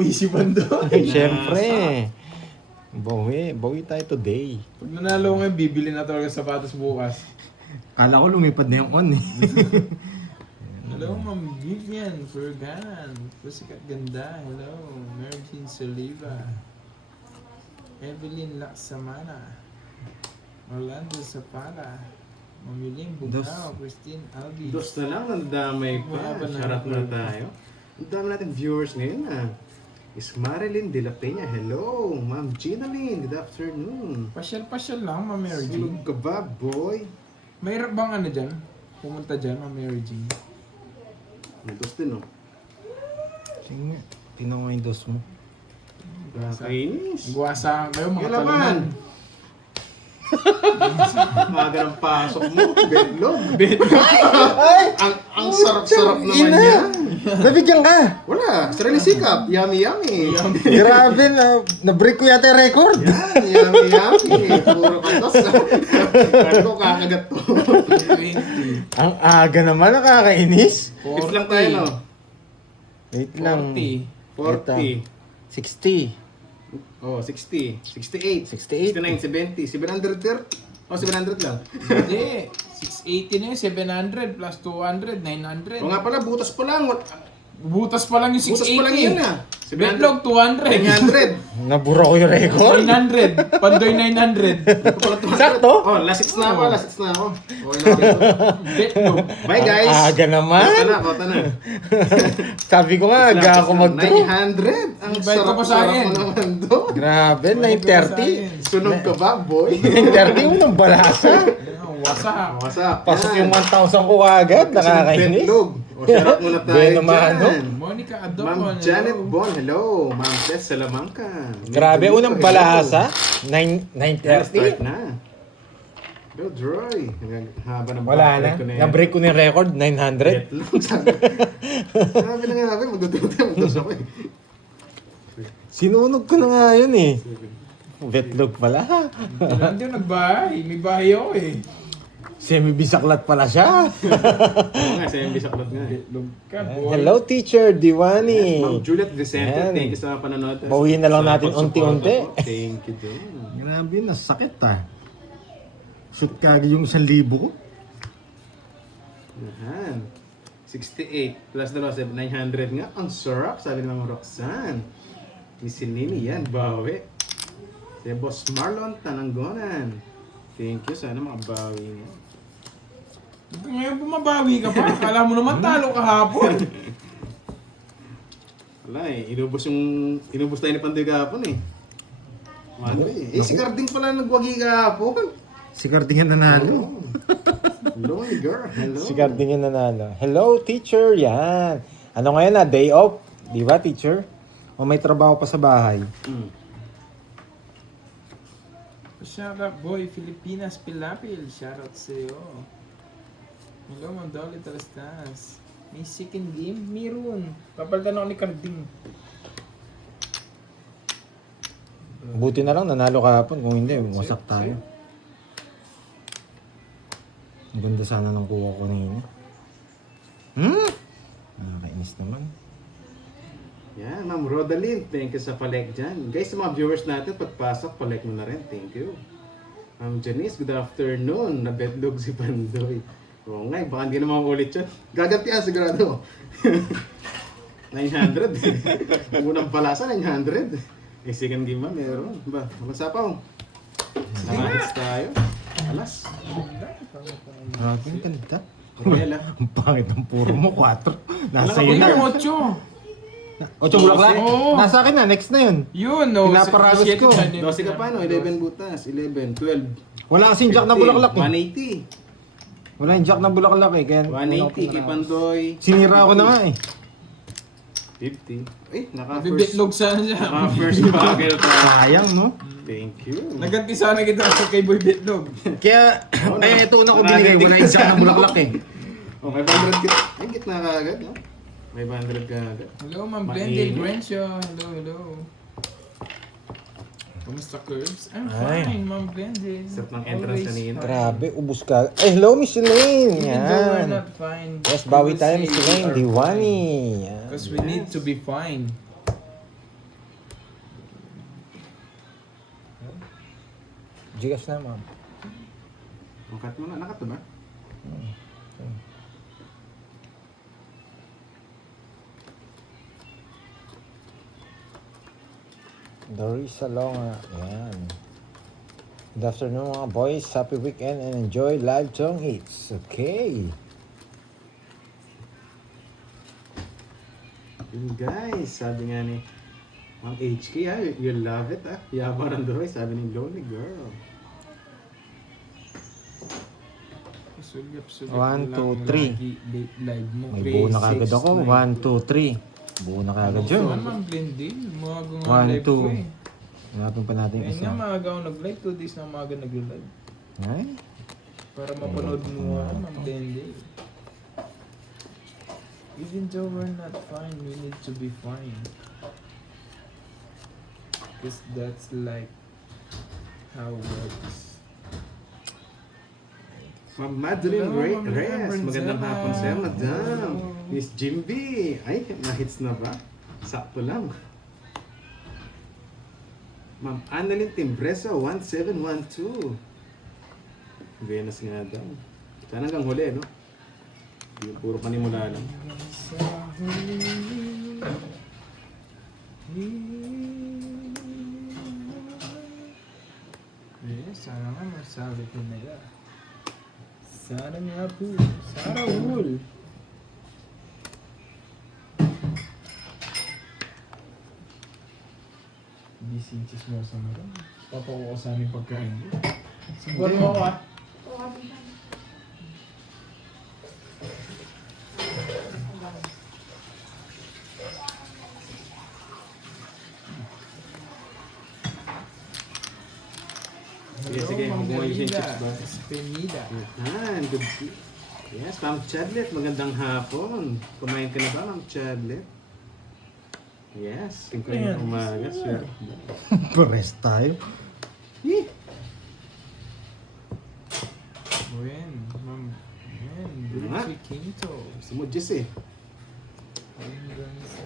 Isipan doon. Siyempre. Bawi tayo today. Pag nanalo ko ngayon, bibili na talaga sapatos bukas. Kala ko lumipad na yung on eh. Hello, Ma'am Vivian Fergan. Pusikat ganda. Hello, Mergin Soliva. Evelyn Laksamana. Orlando Zapala. Mamiling Bugao. Christine Albi. Dos na lang, nandamay Wala pa. pa na. Sarap na tayo. Ang dami natin viewers ngayon ah. Is Marilyn De La Peña. Hello, Ma'am Gina Lynn. Good afternoon. Pasyal-pasyal lang, Ma'am Mary Jean. Sunog ka ba, boy? Mayroon bang ano dyan? Pumunta dyan, Ma'am Mary Jean. May dos din oh. Sige nga. Tinaw nga yung dos mo. Nakakainis. Guwasa kayo, mga Kailaman. talunan. Maga ng pasok mo. Bedlog. Ang sarap-sarap naman yan. Nabigyan ka! Wala. Sarili sikap. Yummy, yummy. Grabe na. Na-break ko yata yung record. Yan, yummy, yummy. Puro kantos. Kaya ko kakagat to. 20. Ang aga naman, nakakainis. If lang tayo, no? Wait lang. 40. 40. 60. Oh, 60. 68. 68. 69, 70. 730. Oh, 700 lang. Hindi. 680 na yun, 700 plus 200, 900. O nga pala, butas pa lang. Butas pa lang yung 680. Butas pa lang yun ah. Betlog, 200. 900. Nabura ko yung record. 900. Pandoy 900. Ito pala 200. Sakto. Oh, last hits na ako, last hits na ako. Okay na ako. Betlog. Bye guys. Ang aga naman. Kota na. Sabi ko nga, aga ako mag-draw. 900. Ang Invite ko pa sa sarap-sarap akin. mo naman doon. Grabe, 9:30. Sunog ka ba, boy? 9:30 yung nang balasa. Wasak. Wasak. Pasok yung 1,000 ko agad. Nakakainis. Betlog. O, shout muna tayo Bueno, mano. dyan. Monica Adon. Ma'am Janet Bon, hello. Ma'am Tess Salamanca. Grabe, unang balasa. 9:30. Start na. Go, Droy. Haba ng Wala na. backtrack ko yan. Na-break ko na yung record, 900. Betlog, sabi. Sabi na nga, magduduto ako eh. Sinunog ko na nga yun eh. Betlog pala. Hindi yung nagbahay. May bahay ako eh. Semi-bisaklat pala siya. Oo nga, sa MB Saklot nga eh. Betlog ka, boy. Hello, Teacher Diwani. Ma'am Juliet Vicente, Yan. thank you sa panonood. Bawiin na lang Sa natin pag-support unti-unti. ako. Thank you doon. Grabe, nasakit ah. Shoot kagad yung 1,000 ko. Yan. 68 plus dalawa, 900 nga. Ang sarap, sabi ni Ma'am Roxanne. Miss Nini, yan, bawi. Si Boss Marlon Tananggonan. Thank you, sana makabawi nga. Ngayon bumabawi ka pa. Kala mo naman talo kahapon. Wala eh, inubos tayo ni Pandoy kahapon eh. Ano eh. Eh, si Carding pala nagwagi kahapon. Si Cardingan nanalo. Hello, girl. Hello. Si Cardingan nanalo. Hello, Teacher. Yan. Ano ngayon na? Day off. Di ba, Teacher? O may trabaho pa sa bahay. Shout out boy, Filipinas Pilapil. Shout out sa'yo. Hello, Ma'am Dolly Talastas. May second game? Meron. Papalitan ako ni Carding. Buti na lang, nanalo kahapon. Kung hindi, wasak tayo. Ang ganda sana ng kuha ko kanina. Nakakainis naman. Yan, Ma'am Rodaline, thank you sa palike dyan. Guys, sa mga viewers natin, pagpasok, palike mo na rin. Thank you. Ma'am Janice, good afternoon. Nabetlog si Pandoy. Oo nga, baka hindi naman ulit yun. Gagantihan sigurado. 900. Ang unang balasa, 900. Eh, second game ba? Meron. Ba, magsapaw. Sama hits tayo. Alas. Grabe, ang ganda. Royal ah. Ang pangit ng puro mo, 4. Nasa Hindi yun na. yung 8. 8 bulaklak? Oo. Nasa akin na, next na yun. Yun, no. Pinaparagos ko. 12 ka pa, no? 11 butas. 11, 12. Wala kasing jack na bulaklak eh. 180. Wala yung jack na bulaklak eh. Kaya 180 kay Pandoy. sinira ko na nga eh. 50. Eh, naka-first. Bibitlog sana siya. Naka-first bagel pa. Sayang, no? Thank you. Naganti sana kita sa kay Boy Bitlog. Kaya, ay ito una ko binigay. Wala yung jack na bulaklak eh. Oh, 500 ka. Ay, gitna ka agad, no? 500 ka agad. Hello, Ma'am Mainit. Glendale Grencio. Hello, hello. Kamusta, Curbs? I'm Ay. fine, Ma'am Glendale. Sarap ng entrance Always kanina. fine. Grabe, ubus ka. Eh, hello, Miss Elaine. Even though we're Yan. not fine. Yes, bawi we tayo, say Miss we Elaine. are Diwani. fine. Yan. Because we need to be fine. Gcash na, ma'am. Cut mo na. Nakat ba? Doris Salonga. Yan. Good afternoon mga boys. Happy weekend and enjoy live song hits. Okay. Yun guys, sabi nga ni Ma'am HK, you love it Yaman ng Dory, sabi ni Lonely Girl. Sulyap-sulyap 1, 2, 3. Live mo. May buo na kagad ako. 1, 2, 3. Buo na kagad So, yun. Ma'am Glendale, umaga nga 1, live ko 2. Hanapin pa natin yung Ngayon nga isa. maaga ako nag-live, 2 days na maaga nag-live. Ay? Para mapanood mo Ma'am Glendale. Even though we're not fine, we need to be fine. Because that's like how it works. Ma'am Madeline Hello, Ma'am Reyes, magandang Bernzela. hapon sa'yo, madam. Hello. Miss Jimby, ay, na-hits na ba? Sakto lang. Ma'am Annalyn Timbreso, 1712. Venus nga daw. Sana hanggang huli, no? Yung puro panimula lang. Sana nga masabi ko na yan. Sana nga po. Sana all. Bising chismosa mo rin. Papakuha sa aming pagkain. Subukan mo ako Sige, sige. Kumuha yung chips ba? Espinida. Yan, good. Yes, Ma'am Chadlet, magandang hapon. Kumain ka na ba, Ma'am Chadlet? Yes, 5 Ayan. ng umaga, sir. Pares tayo. Wen, ma'am. Wen, Nga. Lucy Quinto. Gusto mo, Jess eh. Hanggang sa...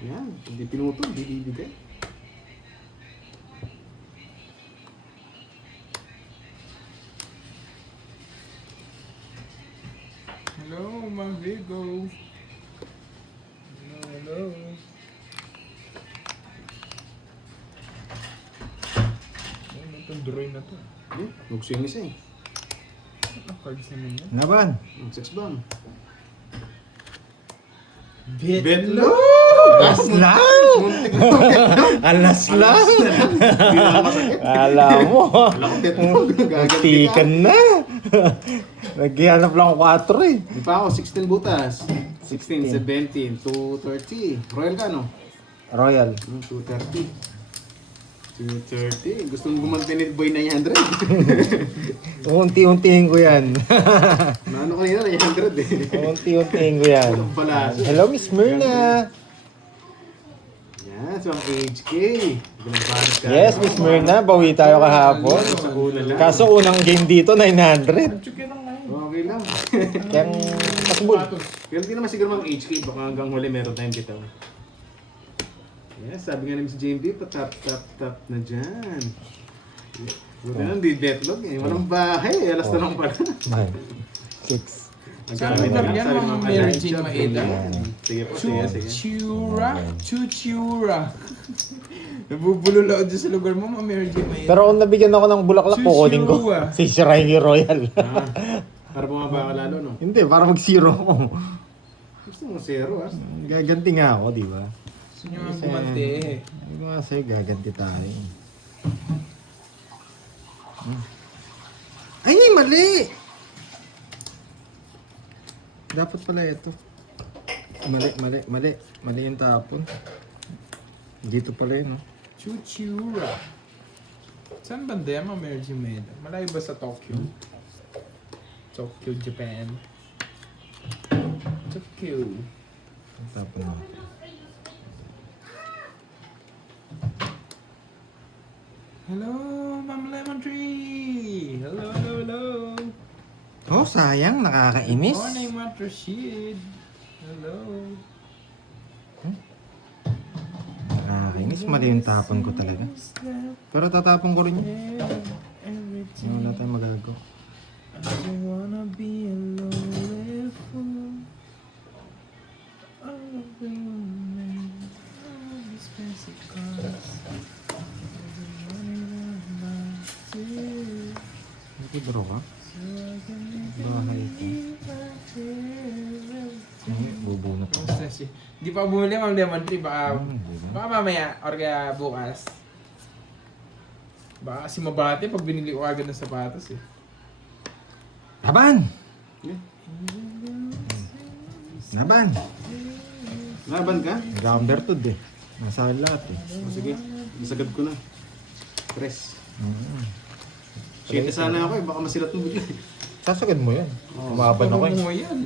Yan, hindi pinutol, hindi bibigay. Hello, Ma'am Virgo. Hello, hello. Ano itong drawing na to? Magswing isa eh. Ang cards naman yan. Laban. Ang sex bomb. Betlo! Alas lang! Alas lang! Hindi na masakit. Alam mo. Wala kong betlog. Gaganti ka. Nagtikan na. Naghihanap lang ako 4 eh. Di pa ako, 16 butas. 16, 17, 230. Royal ka, no? Royal. 230. 230. Gusto mo gumanti ni Boy 900. Unti-untiin ko yan. Naano kanina, 900 eh. Unti-untiin ko yan. Walang palaso. Hello, Miss Myrna. Yan, so ang HK. Pinagbaras ka. Yes, Miss Myrna. Bawi tayo kahapon. Sa una lang. Kaso unang game dito, 900. Chukin lang ngayon. Okay lang. Kaya pasubod. Pero hindi naman siguro mga HK. Baka hanggang huli meron tayong bitaw. Yes, sabi nga ni Miss JMB, tap na dyan. Buti na, hindi deadlock eh. Walang bahay eh. Alas na lang pala. 6. Sabi na yan, mga Mary Jane Maeda. Sige po, sige. Chuchura. Chuchura. Nabubulol ako dyan sa lugar mo, mga Mary Jane Maeda. Pero kung nabigyan ako ng bulaklak, kukunin ko. Si Shirley Royal. Para bumaba ka lalo, no? Hindi, para mag-zero ako. Gusto mo zero, ah. Gaganti nga ako, di ba? Gusto nyo nga gumante eh. Hindi ko nga sa'yo, gaganti tayo. Ay, mali! Dapat pala ito. Mali yung tapon. Dito pala yun, no? Chuchura. Saan banda yan, mga Mary Jane Maeda? Malayo ba sa Tokyo? Tokyo, Japan. Tokyo. Yung tapon mo. Hello, Ma'am Lemon Tree! Hello, hello, hello! Oh, sayang. Nakakainis. Morning, Matt Rashid. Hello. Nakakainis. Mali yung tapon ko talaga. Pero tatapon ko rin yun. Wala tayong magagawa. I don't wanna be alone with you. All of the women, all these fancy cars. Every morning of my day, Nagkidro ka? so I can make Bahay ko. it right here. Ay, bubunot ko. Kamusta siya? Di pa bumili, Ma'am Lemon Tree. Baka Hindi na. mamaya or kaya bukas. Baka si Mabate pag binili ko agad ng sapatos eh. Laban! Yeah. Laban! Laban ka? Nag-ambertud eh. Nasa lahat eh. O, sige, masagad ko na. Press. Mm. Shit, sana ako eh, baka masilat mo bigla. Sasagad mo yan. Oo. Umaban ako eh. Ano mo yan?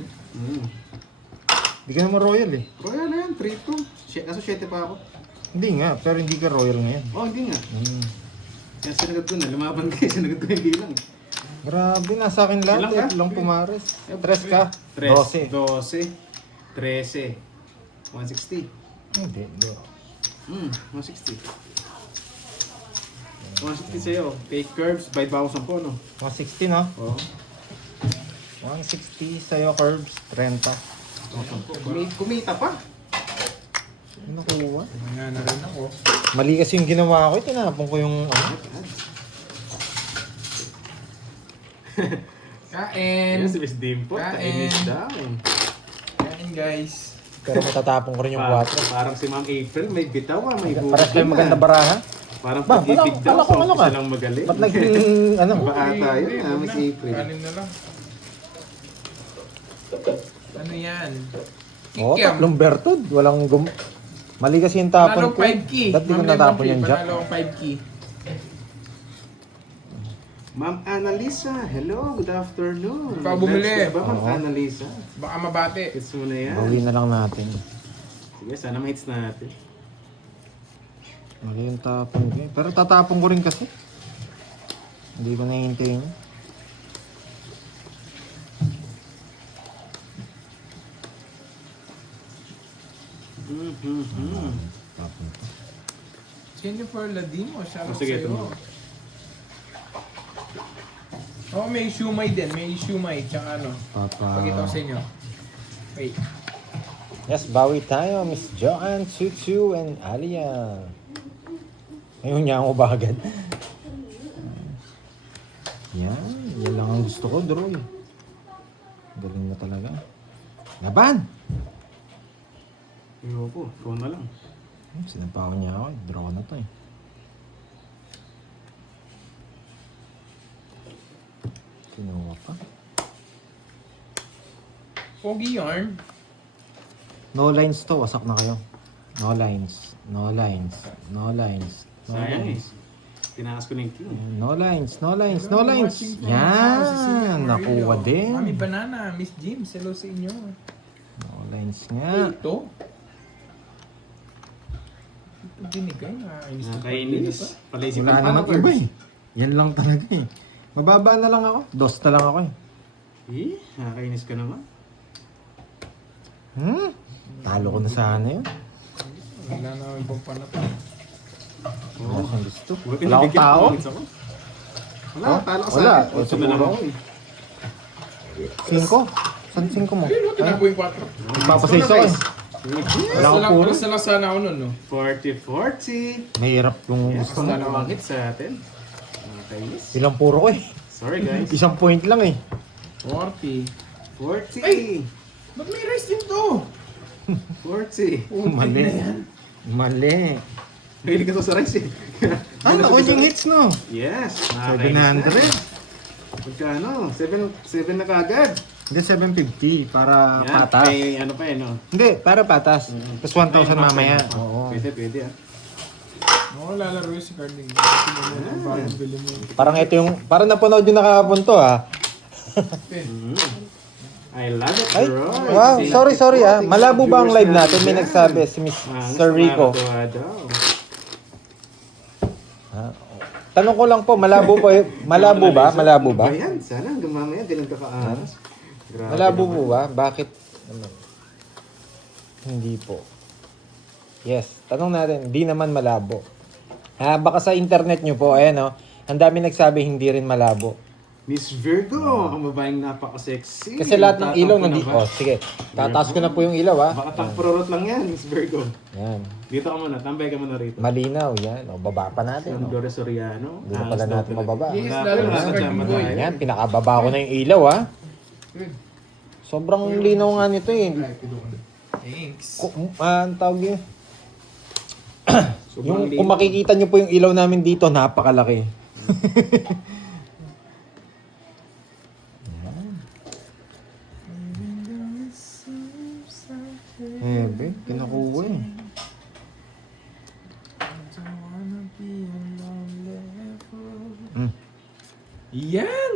Hindi ka naman royal eh. Royal na yan, 3-2. Kaso 7 pa ako. Hindi nga, pero hindi ka royal ngayon. Oh, hindi nga. Mm. Kaya sinagad ko na, lumaban kayo, sinagad ko yung bilang. Grabe, nasa akin lahat. Ilang ka? Lang pumares. 3 ka? 3, 12. 12, 13, 160. Hindi. 160. 160 sa'yo. Take curves, by bawasan po, no? 160 no? Oo. 160 sa'yo, Curbs. 30. Kumita pa. Ano nakuha? Nga na rin ako. Mali kasi yung ginawa ko. Tinapon ko yung ano. Kain! Yan si Miss Dimple, Kain. kainis daw. Kain guys. Pero matatapon ko rin yung 4. Parang si Ma'am April, may bitaw may buhay. Paras lang maganda baraha. Parang Ba, pag-ibig daw, kala ko ano ka? silang magaling. Ba't naging ano? Ba ata yun, Miss April. Kanin na lang. Ano yan? Oo, Kikiam. tatlong bertud. Walang Mali kasi yung tapon Panalo ko. 5 key. Ba't di ko Ma'am natapon Lemon yung Tree, jack? Panalo akong 5 key. Ma'am Annalisa, hello, good afternoon. Pa bumili. Blessed ba, Ma'am Oo. Annalisa? Baka mabate. Hits mo na yan. Bawi na lang natin. Sige, sana ma-hits natin. Mali yung tapon ko. Pero tatapon ko rin kasi. Hindi ko naiintindihan. Tapon ko. Jennifer Ladimo, shout out Sige, ito sa'yo. mo. Oh, may shumay din. May shumay. Tsaka ano. Pakita ko sa inyo. Wait. Yes, bawi tayo. Miss Joanne, Chuchu, and Alia. Ngayon niya ako ba agad? Yan. Yan lang ang gusto ko, Droy. Galing na talaga. Laban! Ayoko, ikaw na lang. Sinampawan niya ako. Draw na to eh. Kinuha pa. Pogi yarn. No lines to. Wasak na kayo. No lines. No lines. No lines. No Sayang eh. lines. Tinakas ko na yung king. No lines. No lines. No Hello, lines. watching from house, si Sylvia Yan. Murillo. Nakuha din. Mami Banana, Miss James, hello sa inyo. No lines nga. Ito. Ito binigay na. Nakainis. Palaisipan Wala pa na naman iba eh. Yan lang talaga eh. Mababa na lang ako. Dos na lang ako eh. Eh, nakakainis ka naman. Talo ko na sana yun. Wala na akong ibang panata. Wala siyang gusto. Huwag Wala akong tao. Wala, Oh, talo ka sa wala. akin. O, Ocho na lang siguro. ako eh. 5? Saan 5 mo? Pero tinapo yung 4. Papasayso eh. Wala akong puro. Alas na lang sana ako nun, no? 40-40. Mahirap yung Yes, gusto mo. dalawang hit sa atin. Nakakainis. Ilang puro ko eh. Sorry guys. Isang point lang eh. 40. 40. Ay! Ba't may rice din to? 40. Mali. Mali. Mahilig ka to sa rice eh. Ah, naku yung hits no. Yes. nakakainis 700. na. Magkano? 7 na kagad. Hindi, 750 para Yan, patas. may ano pa eh no? Hindi, para patas. Tapos 1,000 mamaya. Oo. Pwede ah. Oo, lalaro yung si Carding. Kasi mo ang bagong bili mo. Parang ito yung, parang napanood yung nakakapon to ah. I love it, Ay, bro. wow, sorry ah. Malabo ba ang live natin? May nagsabi si Miss Sir Rico. Daw. Ah, Tanong ko lang po, malabo po, malabo ba? Malabo ba? Ayan, sana hanggang mamaya ganun ka kaaras. Grabe Malabo naman. po ba? Bakit? Naman? Hindi po. Yes, tanong natin, hindi naman malabo. Baka sa internet nyo po, ayan ang dami nagsabi hindi rin malabo. Miss Virgo, ang babaeng napaka-sexy. Kasi lahat ng ilaw Tatampo na nandito. ba? Oh, sige, tataas ko na po yung ilaw Baka tamprorot lang yan, Miss Virgo. Yan, Dito ka muna, tambay ka muna rito. malinaw yan. O, baba pa natin. Yung O. Dore Soriano. Hindi na pala natin mababa. Yes, Wala lalo pa na naman sa siya Parking Boy. madaya. Yan, pinakababa ko na yung ilaw Good. Sobrang linaw nga nito eh. Thanks. Ang tawag yun. Sobrang Kung makikita nyo po yung ilaw namin dito, napakalaki. Hebe, kinakuha eh. Hmm. Yan!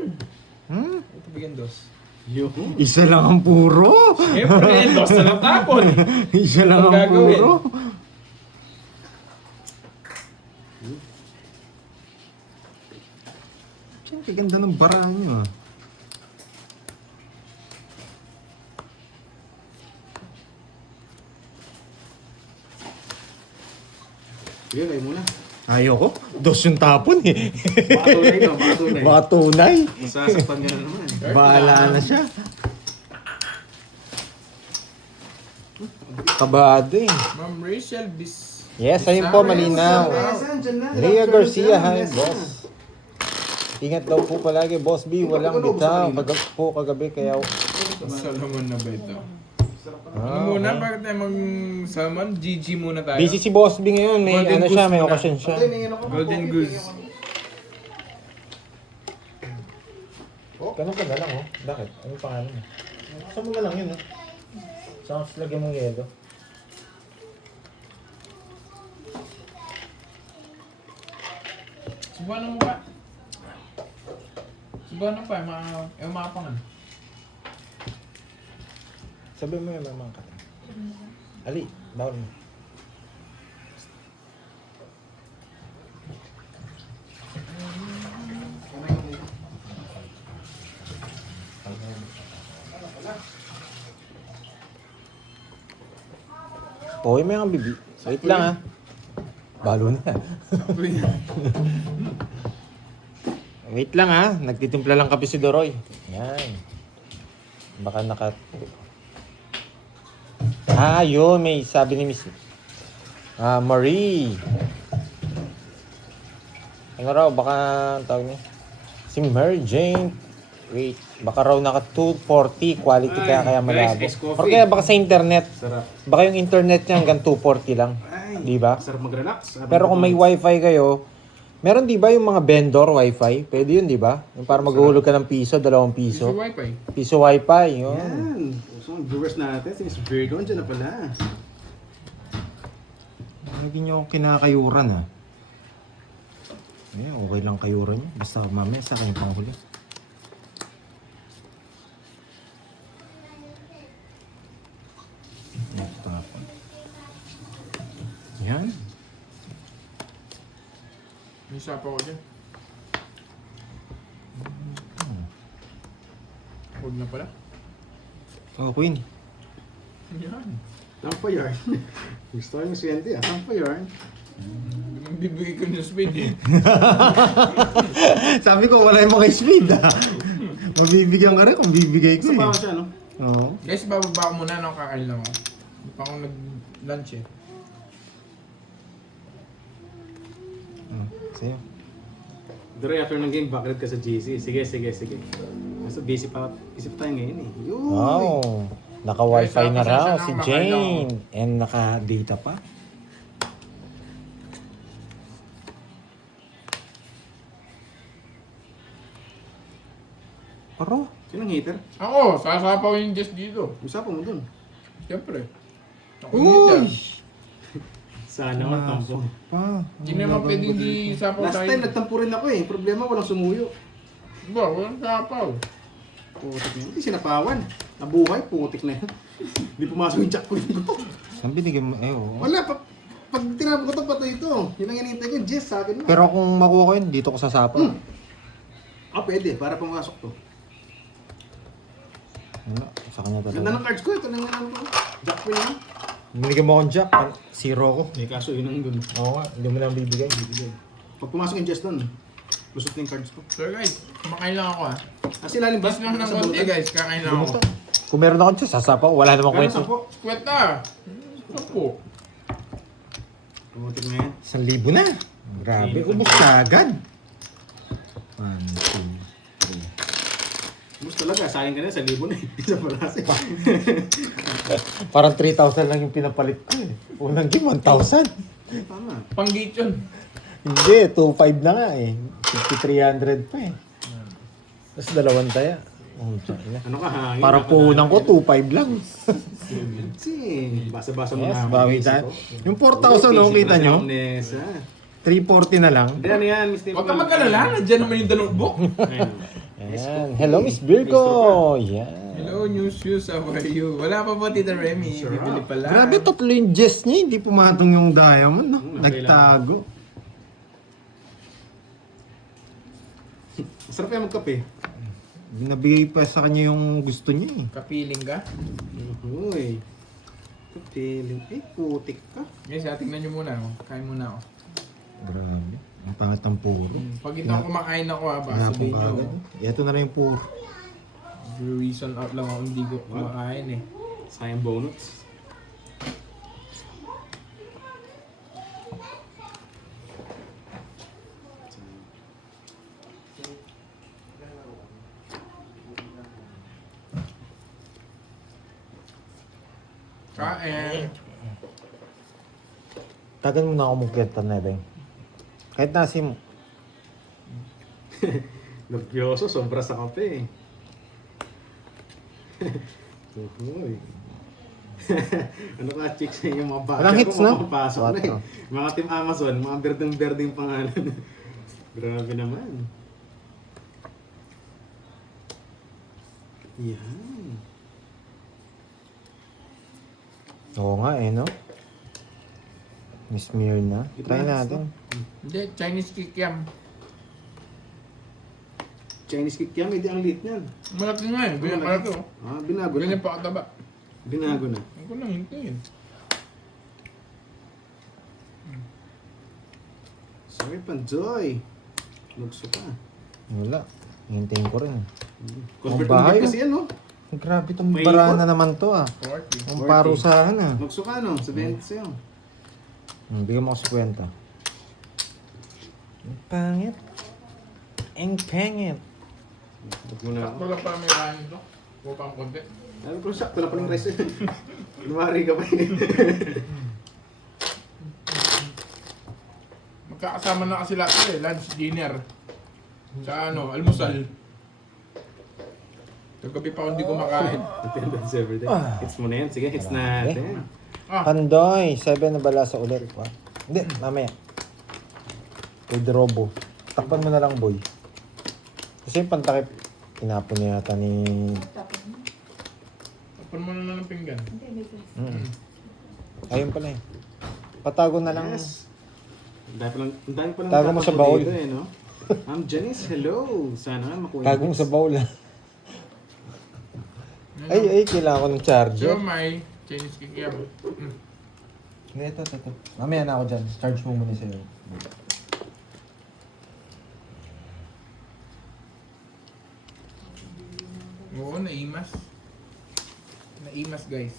Hmm? Ito bigyan dos. Yung. Isa lang ang puro. Siyempre, dos na lang tapon. Isa lang Ang ang gagawin. puro. Siyempre, ganda ng bara nyo ah. Yun, ay muna. Ayoko. Dos yung tapon eh. Baka tunay no, baka tunay. Baka tunay. Masasaktan ka na naman. Bahala na siya. Kabado eh. Ma'am Rachel Bis. Yes, ayun po, malinaw. Lea Garcia, hi, boss. Ingat daw po palagi, Boss B. Walang bitaw. Po kagabi, kaya... Salmon na ba ito? Ah, Ano muna? okay. Bakit tayo mag-salmon? GG muna tayo. Busy si Boss B ngayon. May Golden ano siya, Goose may muna. okasyon siya. Golden Goose. Ganun ka na lang, oh. Bakit? Ano yung pangalan mo? Saan mo na lang yun, oh. Saan mas lagyan mong yelo? Subuhan mo ba? Subuhan mo pa, yung mga pangan. Sabi mo yung mga kata. Ali, bawal mo. Poy, may ang bibi. Wait lang ha. Balo na. Wait lang ha. Nagtitimpla lang kape si Doroy. Yan. Baka naka... Yun. May sabi ni Miss Marie. Ano raw? Baka tawag niya. Si Mary Jane. Wait. Baka raw naka 240 quality kaya malabo. guys, ice coffee. Or kaya baka sa internet. Sarap. Baka yung internet niya hanggang 240 lang. Ay, Di ba? sarap mag-relax. Pero kung may wifi kayo, meron di ba yung mga vendor wifi? Pwede yun, di ba? Yung para maghuhulog ka ng piso, 2 piso. Gusto wifi. Piso wifi, yun. Yan. So, ang viewers natin, si Miss Virgo, dyan na pala. Lagi niyo akong kinakayuran ha. Okay lang kayuran niyo. Basta mamaya sa akin yung panghuli. Tapon. Yan. May sapa ko dyan. Huwag na pala. Oh, Queen. Yan. Tampa yarn. Gusto ko yung swente, Tampa yarn. Bibigay ko ng speed eh. Sabi ko, wala yung mga speed ha. Mabibigyan ka rin kung bibigay ko Gusto eh. pa ako siya, no? Oo. Guys, bababa ko muna nung kakain lang ako. Hindi pa ako nag-lunch eh. Sa'yo. Dre, after ng game, backride ka sa GC. Sige. Kaso busy pa tayo ngayon eh. Yun! Wow. Naka-wifi Guys, na raw pasensya si na, Jane. And naka-data pa. Paro. Sinong hater? Ako, sasapaw yung just dito. Usapan mo dun. Siyempre. Uy! Sana all tampo. Pa. Hindi naman pwedeng di sapaw Last tayo. time, nagtampo rin ako eh. Problema, walang sumuyo. Ba, walang sapaw. Putik na yun. Hindi sinapawan. Nabuhay, putik na yun. Hindi pumasok yung jack ko yun. Saan binigyan mo? Oo. Wala pa. pag tinapon ko ito, patay ito. Yun ang hinihintay ko, Jess, sa akin na. Pero kung makuha ko yun, dito ko sasapa. Pwede, para pumasok to. Wala, sa kanya Ganda talaga. ng cards ko, ito na yung ano ko. Jack Queen na. Binigyan mo akong jack, zero ko. Kaso yun ang dun. Oo nga, hindi mo na bibigay. Pag pumasok yung Jess dun, lusot na yung cards ko. So guys, kumakain lang ako Silalim ba? Bas lang ng Sa konti bulutan? guys, kakain lang ako. Kung meron ako dyan, sasapa ko. Wala namang Gano'n kwento. sampo? Kwenta! Sampo. Tumutin na yan. 1,000 na. Grabe, ubos ka agad. 1, 2, Ubus talaga, sayang ka na, 1,000 na eh. Isa palasi. 3. Parang 3,000 lang yung pinapalit ko eh. Unang game, 1,000. Tama. Panggit yun. Hindi, 2,500 na nga eh. 5,300 pa eh. Tapos dalawang taya. Oh, tsaka. Ano ka hangin? Para po unang ko, 2,500 lang. Basa-basa mo Yes, na. bawi tayo. Yung 4,000 no, kita nyo? 340 na lang. Hindi, ano yan, Mr. Huwag ka mag-alala, nandiyan naman yung notebook. Ayan. Hello, Miss Virgo. Yan. Hello, new shoes, how are you? Wala pa po, Tita Remy. Sarap. Bibili pala. Grabe, tatlo yung Jess niya. Hindi pumatong yung diamond. No? Nagtago. Masarap yan magkape. Nabigay pa sa kanya yung gusto niya eh. Kapiling ka? Uy. Kapiling. Putik ka. Guys, tingnan nyo muna. Kain muna ako. Grabe. Ang pangat ng puro. Pag ito kumakain ako baka Wala sabihin pong nyo. kagad. Ito na rin yung puro. Reason out lang ako hindi ko kumakain eh. Sayang bonus. Kain. Tagal mo na ako magkwenta na rin. Kahit nasi mo. Lagyoso, sobra sa kape. Uy. Ano ka, chicks yung mga bata Walang hits, no? Papasok na eh. What, Mga team Amazon, mga berdeng-berdeng pangalan. Grabe naman. Yan. Oo nga eh, no? Miss Mirna. Try natin. Hindi, Chinese kikiam. Chinese kikiam, hindi ang lit niyan. Malaki nga eh. Ganyan pala to. Binago na. Ganyan pa kataba. Binago na. Hindi ko lang hintayin. Sorry, Panjoy. Lugso ka. Wala. Hintayin ko rin. Convert bahay, kasi yan, no? Grabe itong May barana naman to ah. 40. Ang parusahan ah. Lugso ka, no? 70 sa'yo. Bigyan mo ako sa kwenta. Ang pangit. Ang pangit. Huwag mo na ako. Sakto lang pala may kain ito. Upang konti. Ano ko siya? Wala pa rin rice. Lumari ka pa yun. Magkakasama na kasi lahat eh. Lunch, dinner. Sa ano, almusal. Kagabi pa ako hindi kumakain. Attendance every day. Hits mo na yan. Sige, hits natin. Pandoy, 7 na bala sa ulit. Hindi, mamaya. Pedrobo. Takpan mo na lang, boy. Kasi yung pantakip, tinapon niya yata ni... Tapan mo na ng pinggan. Ayun pala eh. Patago na lang. Yes. Ang dami pa lang Tago mo sa tatakbo baul. dito, eh, no? Janice, hello. Sana nga makuha. Tago mo sa bowl. Ay, kailangan ko ng charger. So, may Chinese kikiam. Hindi, ito. Mamaya na ako dyan. Charge mo muna sa'yo. Oo, naimas. Naimas, guys.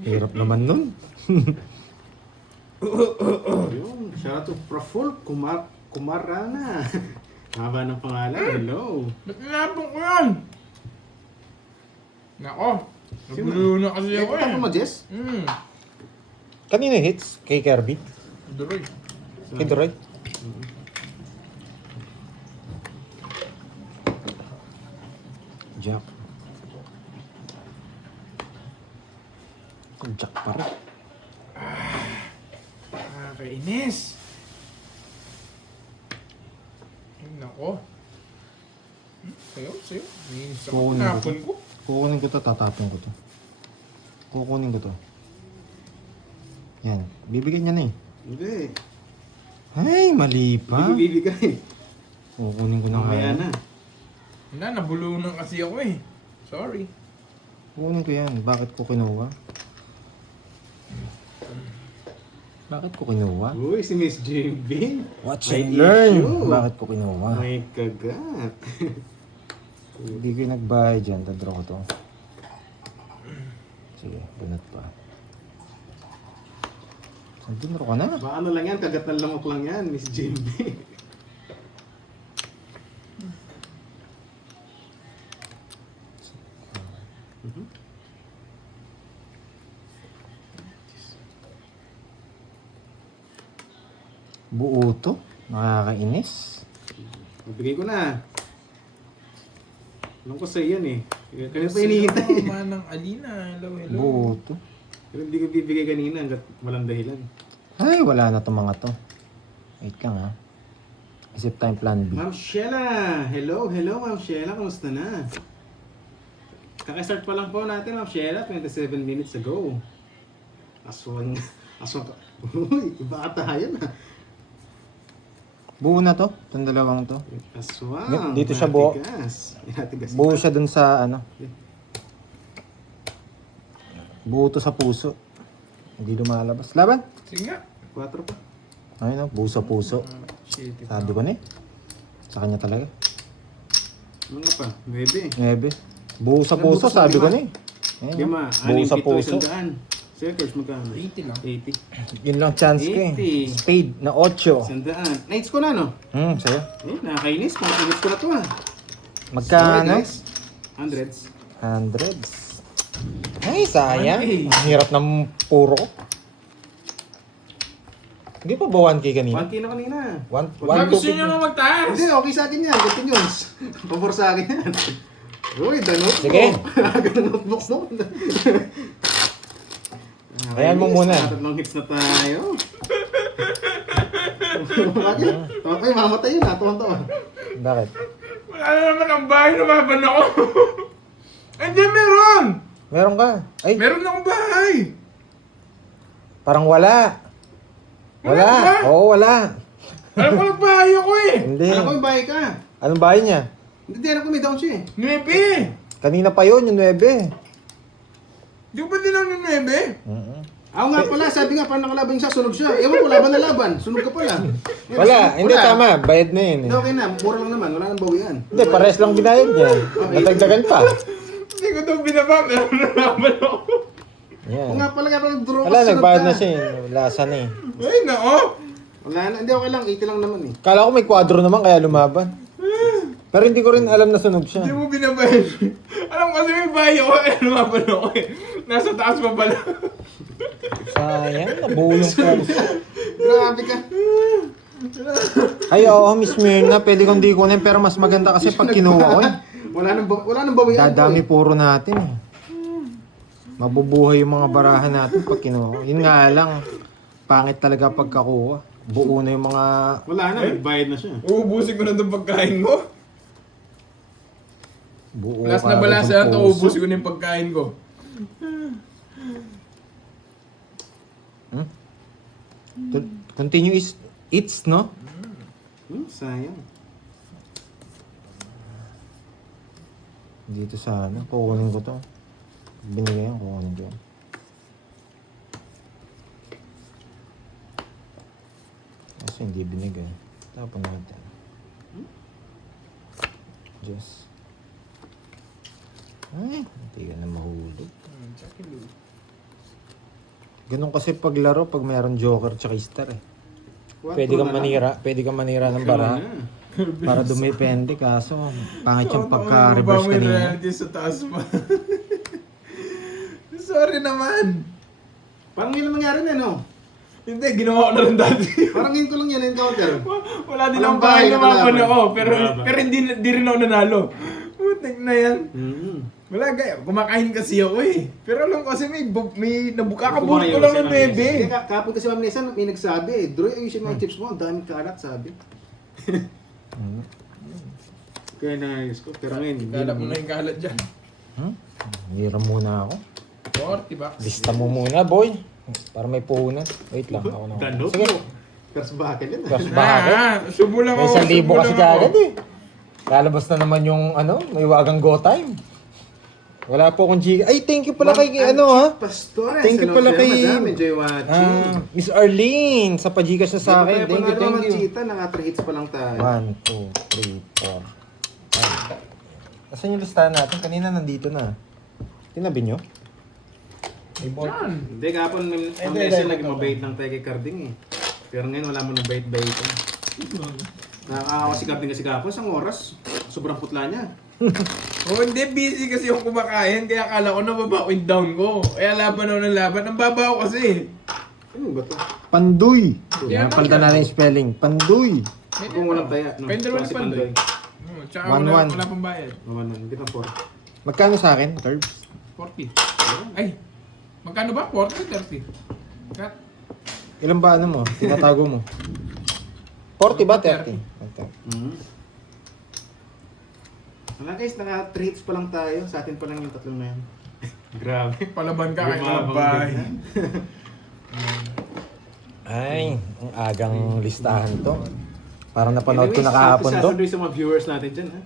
Hirap naman nun. Yun. Shout out to Praful Kumarana. Haba ng pangalan. Hello. Ba't nilapong ko yan? Nako. Nagulo na kasi ako Ito mo, eh. Jess? Kanina hits? Kay Kirby? Duroy. Kay Duroy? Jack. Jack pa rin. Nakakainis. Ay, nako. Sayo. Nainis ako. Kukunin ko Napon to. ko. Kukunin ko to, tatapon ko to. Kukunin ko to. Yan. Bibigyan niya na eh. Hindi. Ay, mali pa. Hindi ko bibigay. Kukunin ko na Mamaya ngayon. na. Wala, nabulunan kasi ako eh. Sorry. Kukunin ko yan. Bakit ko kinuha? Bakit ko kinuha? Uy, si Miss JB. Watch May and learn. issue. Bakit ko kinuha? May kagat. Hindi ko yung nagbayad dyan. Tadraw ko to. Sige, bunot pa. Sandunro ka na. Baka ano lang yan, kagat na lamok lang yan, Miss JB. Buo to. Nakakainis. Bigay ko na. Alam ko sa'yo yan eh. Kanina pa hinihintay. Sila Manang Alina. Hello. Buo to. Pero hindi ko bibigay kanina hanggat walang dahilan. Ay, wala na to mga to. Wait lang ha. Isip tayong plan B. Ma'am Sheila! Hello, Ma'am Sheila. Kamusta na? Kakastart pa lang po natin, Ma'am Sheila. 27 minutes ago. Aswang ka. Uy, iba ata yan ah. Buo na to. Itong dalawang to. Aswang. Dito siya buo. Matigas. Matigas. Buo siya dun sa ano. Buo to sa puso. Hindi lumalabas. Laban! Sige nga. 4 pa. Ayun no, buo sa puso. Shit. Sabi ko na eh. Sa kanya talaga. Ano nga pa? 9. 9. Buo sa puso, sabi ko na eh. Ayun, no? Lima. Buo sa puso. Seconds magkano? 80 lang. 80. Yun lang chance ko eh. 80. Spade na 8. 100. Nights ko na no? Sa'yo. Nakakainis. Mga minutes ko na to ah. Magkano? Guys. Hundreds. Hundreds. Ay, sayang. 1K. Ang hirap ng puro ko. Hindi pa ba 1K kanina? 1K na kanina. 1, Baka gusto nyo naman magtaas. Hindi, okay sa akin yan. Continuous. Pabor sa akin yan. Uy, the notebook. Sige. The notebook mo. Ayan mo muna. Tatlong hits na tayo. Bakit? Okay, mamatay yun ha. Tuwan-tuwa. Bakit? Wala na naman ang bahay. Lumaban ako. Hindi, meron. Meron ka? Ay, Meron akong bahay. parang wala. Wala Wala. ba? Oo, wala. Alam ko nagbahay ako eh. Hindi. Alam ko, may bahay ka. Anong bahay niya? Hindi, alam ko may down siya eh. 9. Kanina pa yun, yung 9. Di ko ba din ako ng 9? Ako nga pala, sabi nga, paano nakalaban siya, sunog siya. Ewan ko, laban na laban. Sunog ka pala. Wala, hindi tama. Bayad na yun eh. Hindi, okay na. Mura lang naman. Wala nang bawian. Hindi, pares lang binayad niya. Natagdagan pa. Hindi ko ito binaba. Meron na naman ako. O Yan. nga pala, kaya nag-draw Wala, nagbayad na siya eh. Lasa na eh. Ay, nako. Wala na. Hindi, okay lang. 80 lang naman eh. Kala ko may kwadro naman kaya lumaban. Pero hindi ko rin alam na sunog siya. Hindi mo binabayad. Alam ko kasi may bahay ako. Kaya lumaban ako eh. Nasa taas pa pala. Sayang, nabuo yung puso. Grabe ka. Ay, oo, Miss Myrna, pwede kong di kunin pero mas maganda kasi pag kinuha ko eh. Wala nang bawian. Dadami puro natin eh. Mabubuhay yung mga barahan natin pag kinuha ko. Yun nga lang, pangit talaga pagkakuha. Buo na yung mga... Wala na. Nagbayad na siya. Uubusin ko na itong pagkain mo. Buo Last na ka balasa agad yan, ng ito puso. uubusin ko na yung pagkain ko. Continue is eats, no? Sayang. Dito sa ano, kukunin ko to. Binigay yan, kukunin ko yan. Kasi hindi binigay. Tapon natin. Just. Ay, hindi ka na mahulog. Ganun kasi paglaro pag mayroong joker tsaka star eh. Pwede kang manira ng bara. Para dumipende kaso pangit yung pagka-reverse May kanina. reality sa taas pa. Sorry naman. Parang yun ang nangyari na, no? Hindi, ginawa ko na rin dati. Parang ngayon ko lang yan, encounter. Wala din Walang ang bahay bahay na na mapan kalaban. ako. Pero hindi rin ako nanalo. putik na yan. Wala gaya. Kumakain kasi ako eh. Pero alam ko kasi may nakabulot ko lang ng 9. Kapag kasi Ma'am Nessa, may nagsabi eh, Droy, ayusin mo yung chips mo, ang daming kalat, sabi. Kaya naayos ko, pero ngayon, hindi Kala mo naman. na yung kalat dyan. Hiram muna ako. 40 bucks. Lista mo muna, boy. Para may puhunan. Wait lang, ako na. Danot Sige. mo. First bucket yan ah. First bucket. Subo lang May ako. 1,000 kasi kagad eh. Lalabas na naman yung may wagang go time. Wala po akong Gcash. Ay, thank you pala kay Pastores. Thank you pala kay Madam, enjoy watching. Miss Arlene sa pa-Gcash na sa akin. Thank you. Chita, naka 3 hits pa lang tayo. 1, 2, 3, 4. Nasaan yung listahan natin? Kanina nandito na. Tinabi nyo? Yan. Hindi, kapon may Hindi, Nessa hindi. nag-mabait ng tayo kay Carding eh. Pero ngayon wala mo ng bait-bait. Nakakawa si Carding kasi kapon, isang oras. Sobrang putla niya. Oh, hindi. Busy kasi yung kumakain. Kaya akala ko nababa ko yung down ko. Kaya laban ako ng laban. Ang baba ko kasi. Ano ba to? Panduy. Yan, Yan, palitan natin yung spelling. Panduy. Kung walang taya. No? Kayong dalawa ni Si Pandoy. Tsaka 1-1. wala pang bayad. Naman, hindi ka 4. Magkano sa akin, Curbs? 40. Ay. Magkano ba? 40 30? Cut. Ilan ba ano mo? Tinatago mo? 40 ba? 30? Okay. Wala guys, naka 3 hits pa lang tayo. Sa atin pa lang yung tatlong na yan. Grabe. Palaban ka kayo ng Gumabang bahay. din, Ay, ang agang listahan to. Parang napanood ko na kahapon to. Sasabi sa mga viewers natin dyan ha.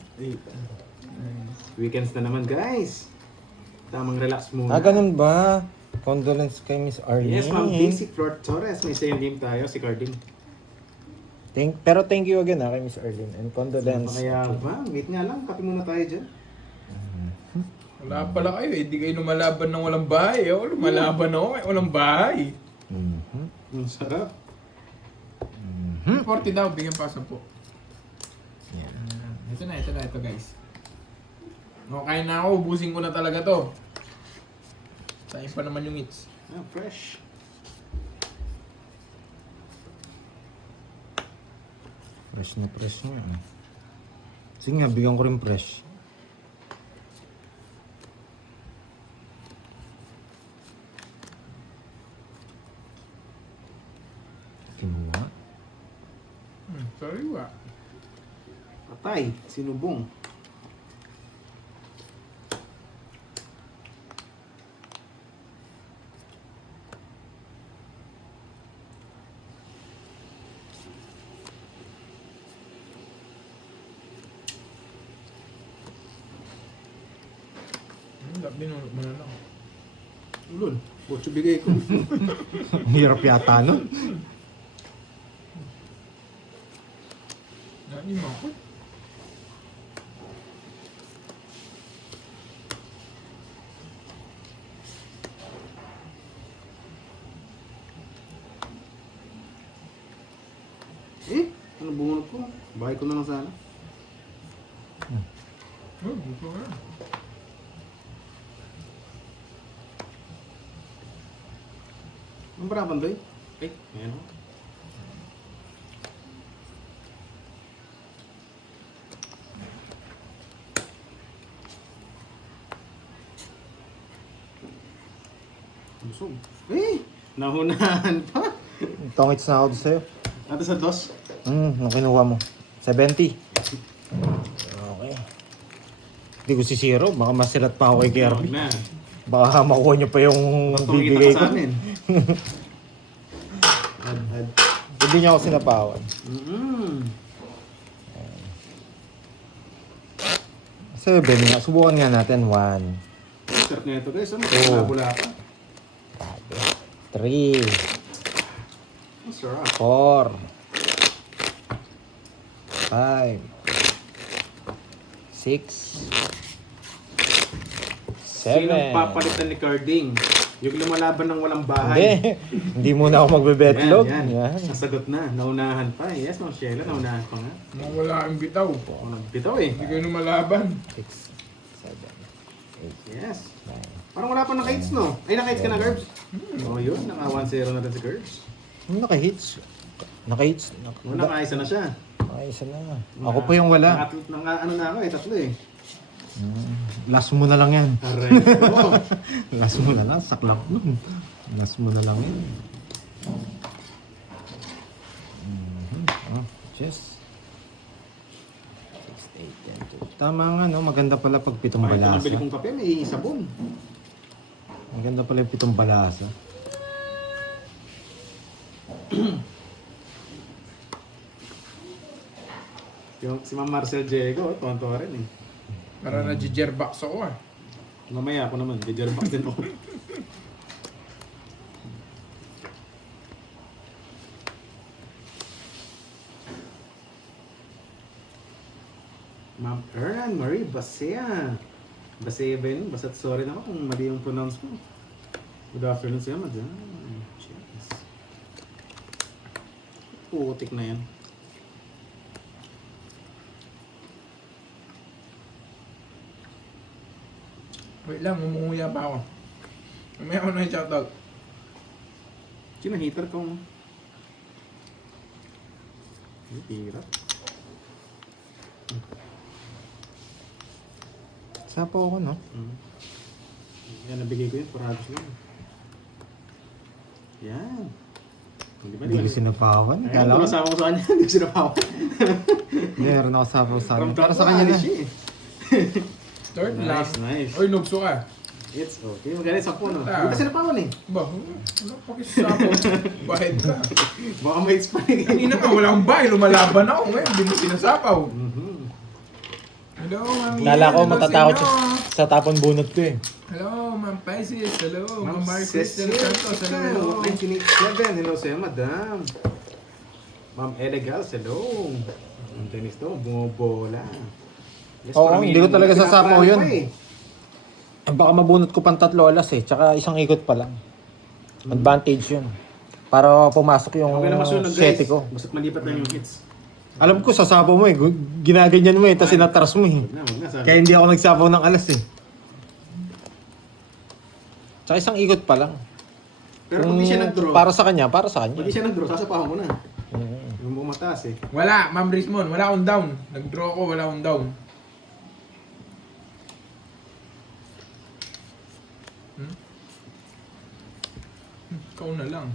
Weekends na naman guys. Tamang relax muna. Ganun ba? Condolence kay Miss Arlene. Yes, Ma'am Daisy Flor Torres. May same game tayo, si Carding. Pero thank you again kay Miss Arlene. And condolence. Kaya ba, meet nga lang. Kape muna tayo dyan. Wala pala kayo eh. Di kayo lumalaban ng walang bahay. Ako lumalaban ako eh. Walang bahay. Ang sarap. 40 daw. Bigyan pa 10. Ito guys. Okay na ako. Ubusin ko na talaga to. Sain pa naman yung hits. Fresh. Fresh na fresh nga. Sige nga, bigyan ko rin fresh. Kinuha. Sorry wa. Patay. Sinubong. Binunod mo na lang. Ulun. Bocho bigay ko. Ang hirap yata nun. Nani mo ako? Ano bungot ko? Bahay ko na lang sana. Gusto ko na. Ang barapan doy? Ayan o. Busog. Nahunahan pa. Tongits na ako doon sa'yo. Ato sa dos. Nung kinuha mo. 70. Okay. Hindi ko si Zero. Baka masilat pa ako kay Kirby. Na. Baka makuha niyo pa yung bibigay ko. Sa amin. Ad. Hindi niya ako sinapawan. Seven nga. Subukan nga natin. 1, Sarap na ito guys. Ano? Oh. Bula pa. 3, Ang sarap. 4, 5, 6, 7. Sinong papalitan ni Carding? Yung lumalaban ng walang bahay. Hindi muna ako magbe-betlog. Yan. Yan. Nasagot na. Naunahan pa. Yes, Ma'am Sheila. Naunahan pa nga. Nang wala kang bitaw. Ako nagbitaw eh. Hindi kayo lumalaban. 6, 7, Yes. 9. Parang wala pa naka-hits, no? Ay, naka-hits ka na, Gerbs? Oh, yun. Naka-1-0 na rin si Gerbs. Naka-hits. Naka-hits. Naka-isa na siya. Naka-isa na. Ako pa yung wala. Ano na ako eh, tatlo eh. Last mo na lang yan. Aray ko. Last mo na lang. Saklap nun. Last mo na lang yan. Oh, chess. 6, 8, 10, 2. Tama nga, no? Maganda pala pag pitong Ito balasa. nabili kong kape, may sabon. Maganda pala yung pitong balasa. Yung, si Ma'am Marcel Diego, tuwan-tuwa rin eh. Para na-jerbox ako ah. Mamaya ako naman, gajerbox din ako. Ma'am Erin Marie Basea. Basea ba yun? Basta't sorry naman kung mali yung pronounce ko. Good afternoon sa'yo, madam. Cheers. Putik na yan. Wait lang, umunguya pa ako. Mamaya ako na yung shoutout. Sino hater ko? Hirap. Sapo ako, no? Yan, nabigay ko yun. Paragos lang. Yan. Di ba? Hindi ko sinapawan. Ayan, Kala kung ko, nasama ko sa kanya, hindi ko sinapawan. meron ako sapo sa akin. Ramdam Para ko, sa kanya na. alis siya eh. Third Nice, lang. nice. Oy, nugso ka. It's okay. Magaling sa puno. Ah. Hindi ka sinapawan eh. Ba, ano pakisapo? Bahid ka. Baka may spike. Kanina ka, wala akong bahay. Lumalaban ako ngayon. Hindi mo sinasapaw. Hello, Ma'am Ian. Kala ko Hello matatakot sa inyo. sa tapon bunot ko eh. Hello, Ma'am Pisces. Hello, Ma'am Mary Cecil Cristel Santos. Hello. 1987. Hello sa'yo, madam. Ma'am Elegals. Hello. Ang tennis to, bumubola. Yes, Oo, parang hindi ko yun. talaga sasapaw Pinaparami yun. pa eh. Baka mabunot ko pang 3 alas eh. Tsaka isang ikot pa lang. Advantage yun. Para pumasok yung Okay na masunod guys. sete ko. Basta't malipat lang yung hits. Alam ko, sasapaw mo eh. Ginaganyan mo eh. Tapos sinatras mo eh. Wag na. Sabi. Kaya hindi ako nagsapaw ng alas eh. Tsaka isang ikot pa lang. Pero pag di siya nag-draw, Para sa kanya, para sa pag kanya. di siya nag-draw, sasapahan ko na. Yung bumataas eh. Wala, Ma'am Rismon. Wala akong down. Nag-draw ako, wala akong down. Ikaw na lang.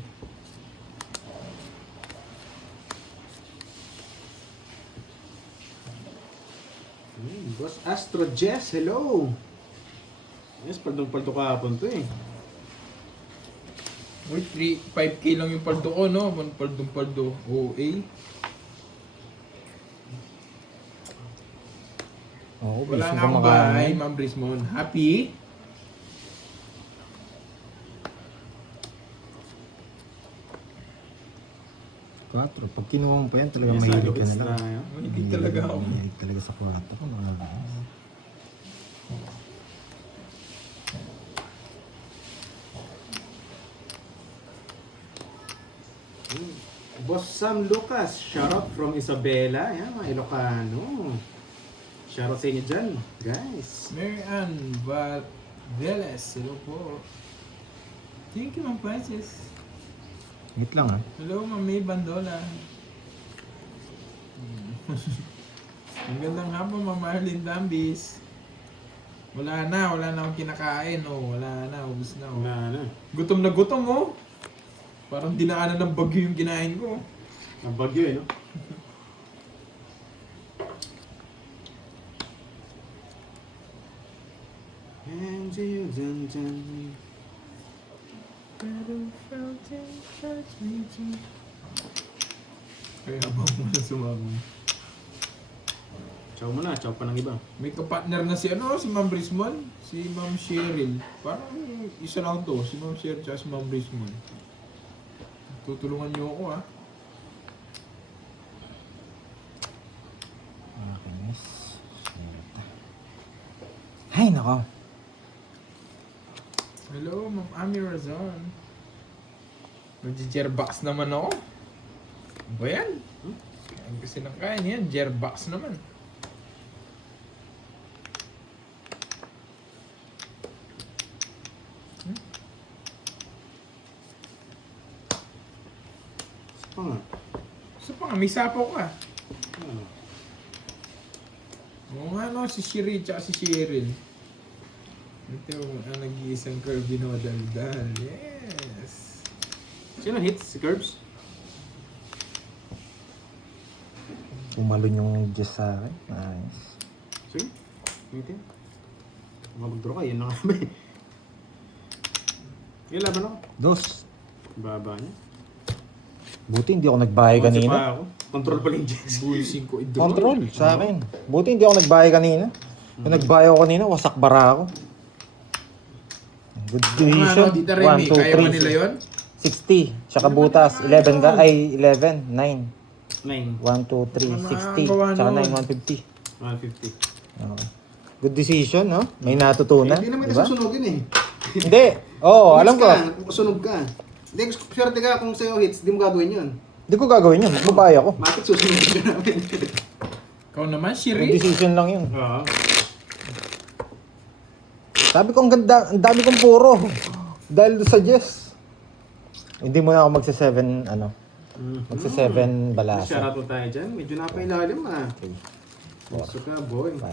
Boss Astro Jess, hello! Yes, paldong-paldo kahapon to eh. Uy, 5K lang yung paldo ko, no? Paldong-paldo. OA. Oo, Wala busy nga ka akong makain. bahay, Ma'am Rismon. Happy? Quatro. Pag kinuha mo pa yan, talaga Yes, mahilig ka hits na lang. tayo. Hindi talaga ako. Mahilig talaga sa quatro. Mga guys. Boss Sam Lucas, shoutout from Isabela. Yan, mga Ilocano. Shoutout sa inyo dyan, guys. Mary Ann Valdeles. Hello po. Thank you, Ma'am Princess. Wait lang ah. Hello, Ma'am May Bandola. Ang gandang hapon, Ma'am Marlene Dambis. Wala na akong kinakain, oh. Wala na, ubus na, oh. Wala na. Gutom na gutom, oh. Parang dinaanan ng bagyo yung kinain ko. Ang bagyo eh, no? And you dun dun. Kaya habang mo na sumama. Ciao mo na, ciao pa ng iba. May kapartner na si ano, si Ma'am Rismon, si Ma'am Cheryl. Parang isa lang to, si Ma'am Cheryl at si Ma'am Rismon. Tutulungan niyo ako, ah. Makinis. Ay, nako. Hello, Ma'am Ami Razon. Nag-jerbox naman ako. Ano ba yan? Kain kasi ng kain yan, jerbox naman. Sapa nga. So pa nga, may sapo ka. Ano? Oo nga no, si Shiri tsaka si Cheryl. Ito ang nag-iisang Kirby na madaldal. Yes! Sino hits? Si Curbs? Umalun yung Jess sa akin. Nice. Sige. Tingin. Mag-draw ka, yun na nga ba eh. Yung laban ako. Dos. Baba niya. Buti hindi ako nagbahay Once kanina. pa ako. Control pala yung Jess. Bullsing ko idol. Control sa akin. Buti hindi ako nagbahay kanina. Kung nagbahay ako kanina, wasak bara ako. Good decision. Ano, Tita Remy, 1, 2, kaya ba nila 3, yun? 60. Tsaka butas, 11 ka, ay 11, 9. 9. 1, 2, 3, 60. gawa Tsaka nun. 9, 150. 150. Okay. Good decision, no? May natutunan. Hindi naman Diba? kita susunugin eh. Hindi. Oo, alam ko. Sunog ka. Hindi, swerte ka kung sa'yo hits, di mo gagawin yun. Hindi ko gagawin yun. Magbabahay ako. Bakit susunugin ka namin? Ikaw naman, Good Shiri. decision lang yun. Oo. Sabi ko, ang ganda, ang dami kong puro. Dahil doon sa Jess. Hindi mo na ako magsa-7, ano, magsa-7 Shoutout balasa. tayo dyan. Medyo napailalim ah. Okay. Gusto ka, boy. 5,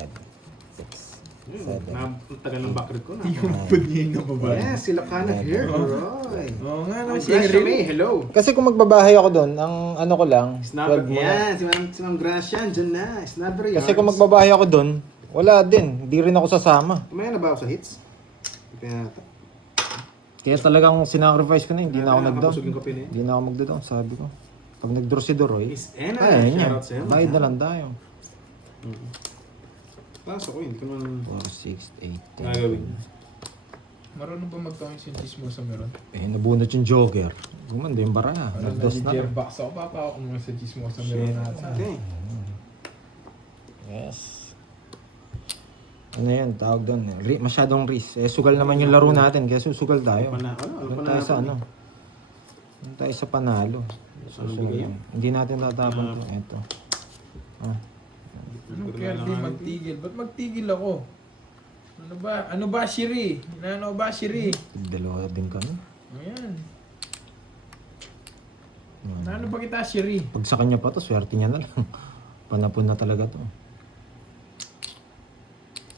6, 7. Ang tagal ng background ko na. Yung pud niya yung nababa. Yes, sila ka na here, Roy. Oo nga no, Ang si Gracia May, Shiri. hello. Kasi kung magbabahay ako doon, ang ano ko lang, 12 Snapper, muna. yan. Si Ma'am Gracia, dyan na. Snapper yards. Kasi kung magbabahay ako doon, wala din. Hindi rin ako sasama. Kumaya na ba ako sa hits? Hindi na ata. Kaya talagang sinacrifice ko na, hindi na ako nag-down. Nakapusog yung kape na yun. Hindi na ako magda-down, sabi ko. Pag nag-draw si Doroy, Miss Ena, ayun yan. shoutout sa'yo. Bayad na lang tayo. Pasok ko, hindi ko naman 4, 6, 8, 10. gagawin. Marunong ba magtangis yung chismosa meron? Eh, nabunot yung jogger. Gumanda yung bara. Parang Nag-dos na. nag-gearbox ako. Papa ako muna sa chismosa meron natin. Okay. Yes. Ano yan, tawag doon. Masyadong risk. Eh, sugal naman yung laro natin, kaya susugal tayo. Doon tayo sa ano. Doon tayo sa panalo. Susugal bigay yan. Hindi natin tatapon to. Ito. Ah. Ano kaya di magtigil? Ba't magtigil ako? Ano ba? Ano ba, Shiri? Ano ba, Shiri? Dalawa din kami. Ayan. Ano ba kita, Shiri? Pag sa kanya pa to, swerte niya na lang. Panapon na talaga to.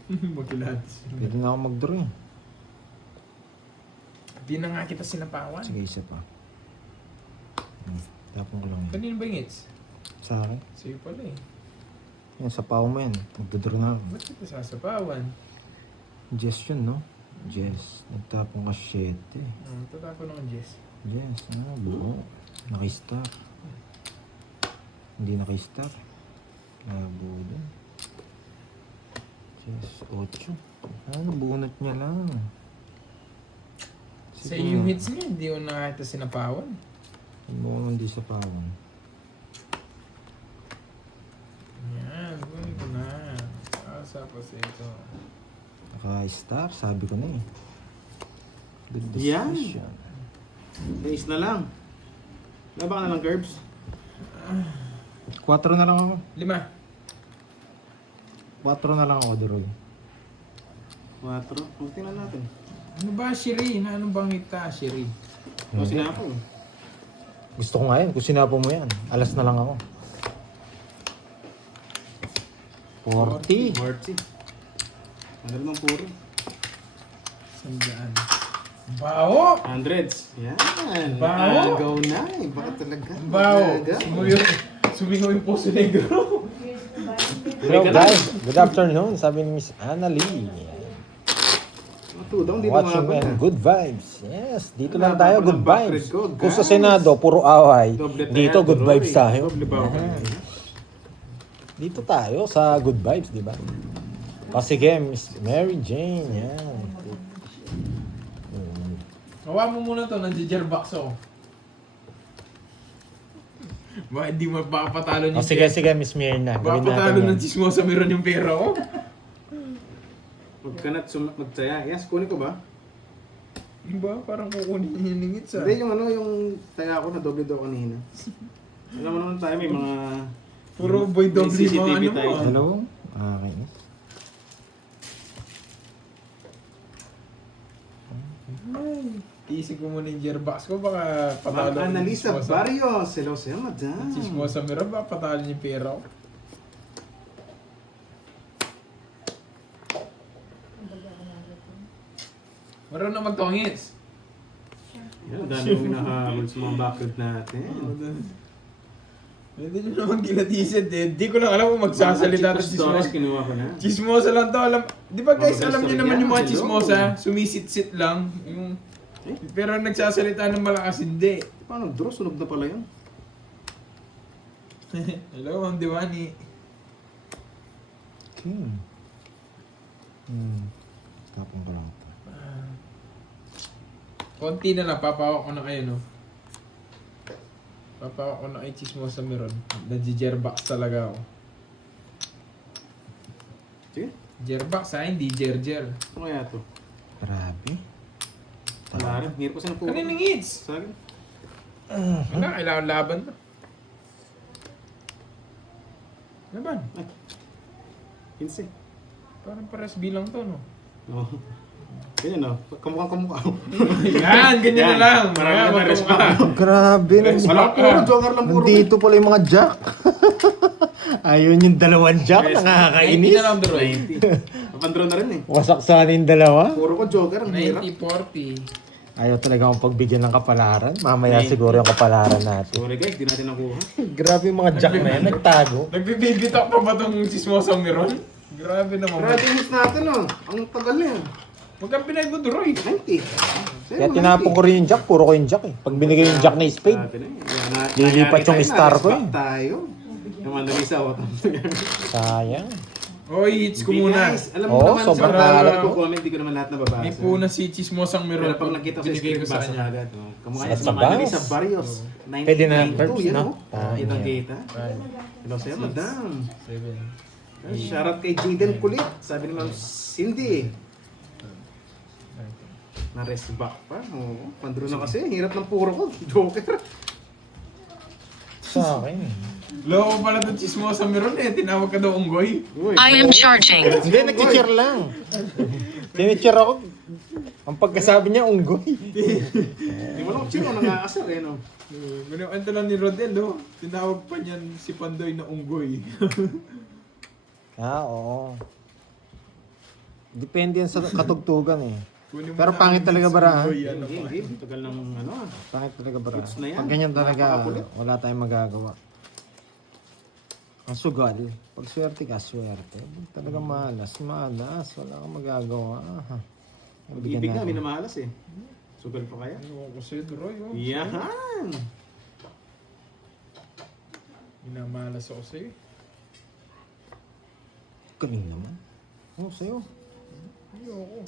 Magkilatis. Pwede na ako mag-draw eh. Di na nga kita sinapawan. Sige, isa pa. Tapon ko lang yun. Kanino ba yung hits? Sa akin. Sa'yo pala eh. Yan, sa pao mo yan. Magdodraw na ako. Ba't kita sasapawan? Jess yun, no? Jess. Nagtapon ka 7. Tatapon ako ng Jess. Jess, ano? Buo. Naki-star. Hindi naki-star. Labo doon. Jess, 8. Ano? Bunot niya lang. Sa yung hits niya, hindi ko na kita sinapawan. Buo hindi sa pawon. Yan, kunin ko na. Asa pa sa ito. Naka-star, sabi ko na eh. Good Yan. decision. Base na lang. Laba ka na lang, Curbs. 4 na lang ako. 5. 4 na lang ako, Duroy. 4. Kung tingnan natin. Ano ba, Shiri? Na anong bang hita, Shiri? O sinapo. Gusto ko nga yan. Kung sinapo mo yan, alas na lang ako. 40. 40. Ano naman puro? Sandaan. Bao! Hundreds. Yan. Bao! Go na eh. Baka talaga. Bao! Talaga. Sumingaw yung puso negro. Hello guys, good afternoon. Sabi ni Miss Annalie. Matudang, di Watching lumaban and na. good vibes. Yes, dito Wala lang tayo, pa good palang back vibes. red ko, Kung sa guys. Senado, puro away. Doble tayo, Dito, good Roy. vibes tayo. Doble ba ako? Dito tayo sa good vibes, di ba? O sige, Miss Mary Jane. Yan. Hawa mo muna to, nag-gearbox ako. Ba, hindi mapapatalo O niyo. sige, sige, Miss Mirna. Gawin Mapapatalo natin ng yan. chismosa meron yung pera ko. Huwag ka na't magsaya. Yes, kunin ko ba? Diba? Parang kukunin niya yung hits ah. Hindi, yung ano, yung taya ko na doble daw kanina. Alam mo naman tayo, may mga... Puro boy doble may mga ano mo tayo. ah. Hello? Okay. Iisip ko muna yung gearbox ko, baka patalo Ma'am ng Annalisa chismosa. Barrios. Hello sa'yo, madam. Chismosa meron, baka patalo niya yung pera ko. Marunong magtongits. Yan, dami mong hinahabol sa mga background natin. Hindi nyo naman kilatisin eh. Di ko lang alam kung magsasalita Mga ng stories, chismosa. kinuha ko na. Chismosa lang to. Alam, di ba guys, Mga alam niyo story naman yan, yung mga hello. chismosa, sumisit-sit lang. Yung, pero nagsasalita ng malakas, hindi. Paano draw? Sunog na pala yun. Hello, Ma'am Diwani. King. Tapon ko lang ito. Konti na lang, papawak ko na kayo, no? Papawak ko na kay chismosa meron. Nag-jerbox talaga ako. Sige. Jerbox ha, hindi jerjer. Ano kaya to? Grabe. Wala rin. Hirap ko sa napuro. Kaninong hits? Sa akin. Wala, kailangan laban to. Laban. Hinsi. Parang pares bilang to, no? No. Ganyan no. Kamukha. Yan, ganyan na lang. Marami na Mga respa. Grabe. Wala puro. Joker lang puro. Nandito pala yung mga jack. Ayun yung dalawang jack. Hindi Nakakainis. na lang, bro. 90. Papandro na rin eh. Wasak sana yung dalawa. Puro ko Joker. Ang hirap. 90-40. Ayaw talaga akong pagbigyan ng kapalaran. Mamaya siguro yung kapalaran natin. Sorry guys, di natin nakuha. Grabe yung mga jack na yan. Nagtago. Nagbibibitak pa ba itong chismosang meron? Grabe naman. Grabe yung hits natin oh. Ang tagal na yan. Huwag kang pinagbuduroy. 90. Kaya tinapon ko rin yung jack. Puro ko yung jack eh. Pag binigay yung jack na spade. Lilipat yung star ko eh. Tayo. Yung mandali sa auto. Sayang. Oy, hits ko muna. Guys, alam Oo, mo naman sobrang sa alat ko comment, di ko naman lahat nababasa. May puna si chismosang meron. Pero pag nakita ko sa binigay screen, ko sa basa kanya. agad. Oh. Kamukha Sa niya sa mandali Barrios. sa Barrios. Pwede na 1992, verbs, yan no? oh. Kitang kita. Hello sa'yo, madam. 7. Shoutout kay Jaden Kulit. Sabi ni Ma'am Cindy. Na-rest back pa. Oo, pandro na kasi. Hirap ng puro ko. Joker. Sa akin eh. Loko pala itong chismosang meron eh. Tinawag ka daw unggoy. Uy, I am charging. Hindi, nag-cheer lang. Tinicheer ako. Ang pagkasabi niya, unggoy. Di mo lang chino, nangaasar eh no. Ganun lang ni Rodel, no? Tinawag pa niyan si Pandoy na unggoy. Oo. Depende yan sa katugtugan eh. Kunin mo Pero na pangit ang talaga hits, bara, ha? unggoy, ano pa. Hindi, tagal ng ano ah. Pangit talaga bara. Goods na yan. Pag ganyan talaga, Napakakulit. wala tayong magagawa. Ang sugal, pag swerte ka, swerte. Talaga malas. Wala kang magagawa. Bigyan Ibig na, natin. minamahalas eh. Sugal pa kaya? Ano ko sa'yo, Droy, oh. Yan! Minamalas ako sa'yo. Galing naman. Oo, sa'yo. Ayoko.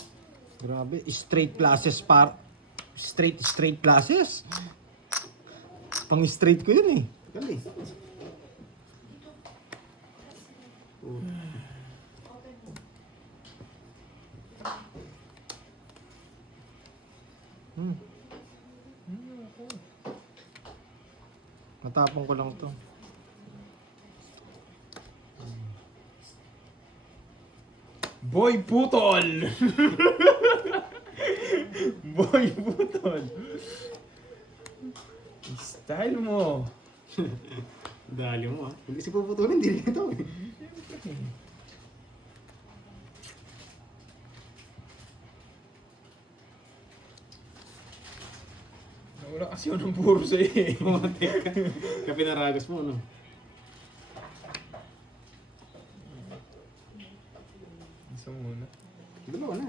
Grabe, straight classes straight classes. Pang straight ko yun eh. Tagal eh. Matapong ko lang to. Boy Putol! Boy Putol! Style mo! Dali mo ah. Hindi si puputulin, hindi rin ito eh. Nawala kasi ako ng puro sa'yo eh. Kaya pinaragos mo no? Isa muna. Dalawa na.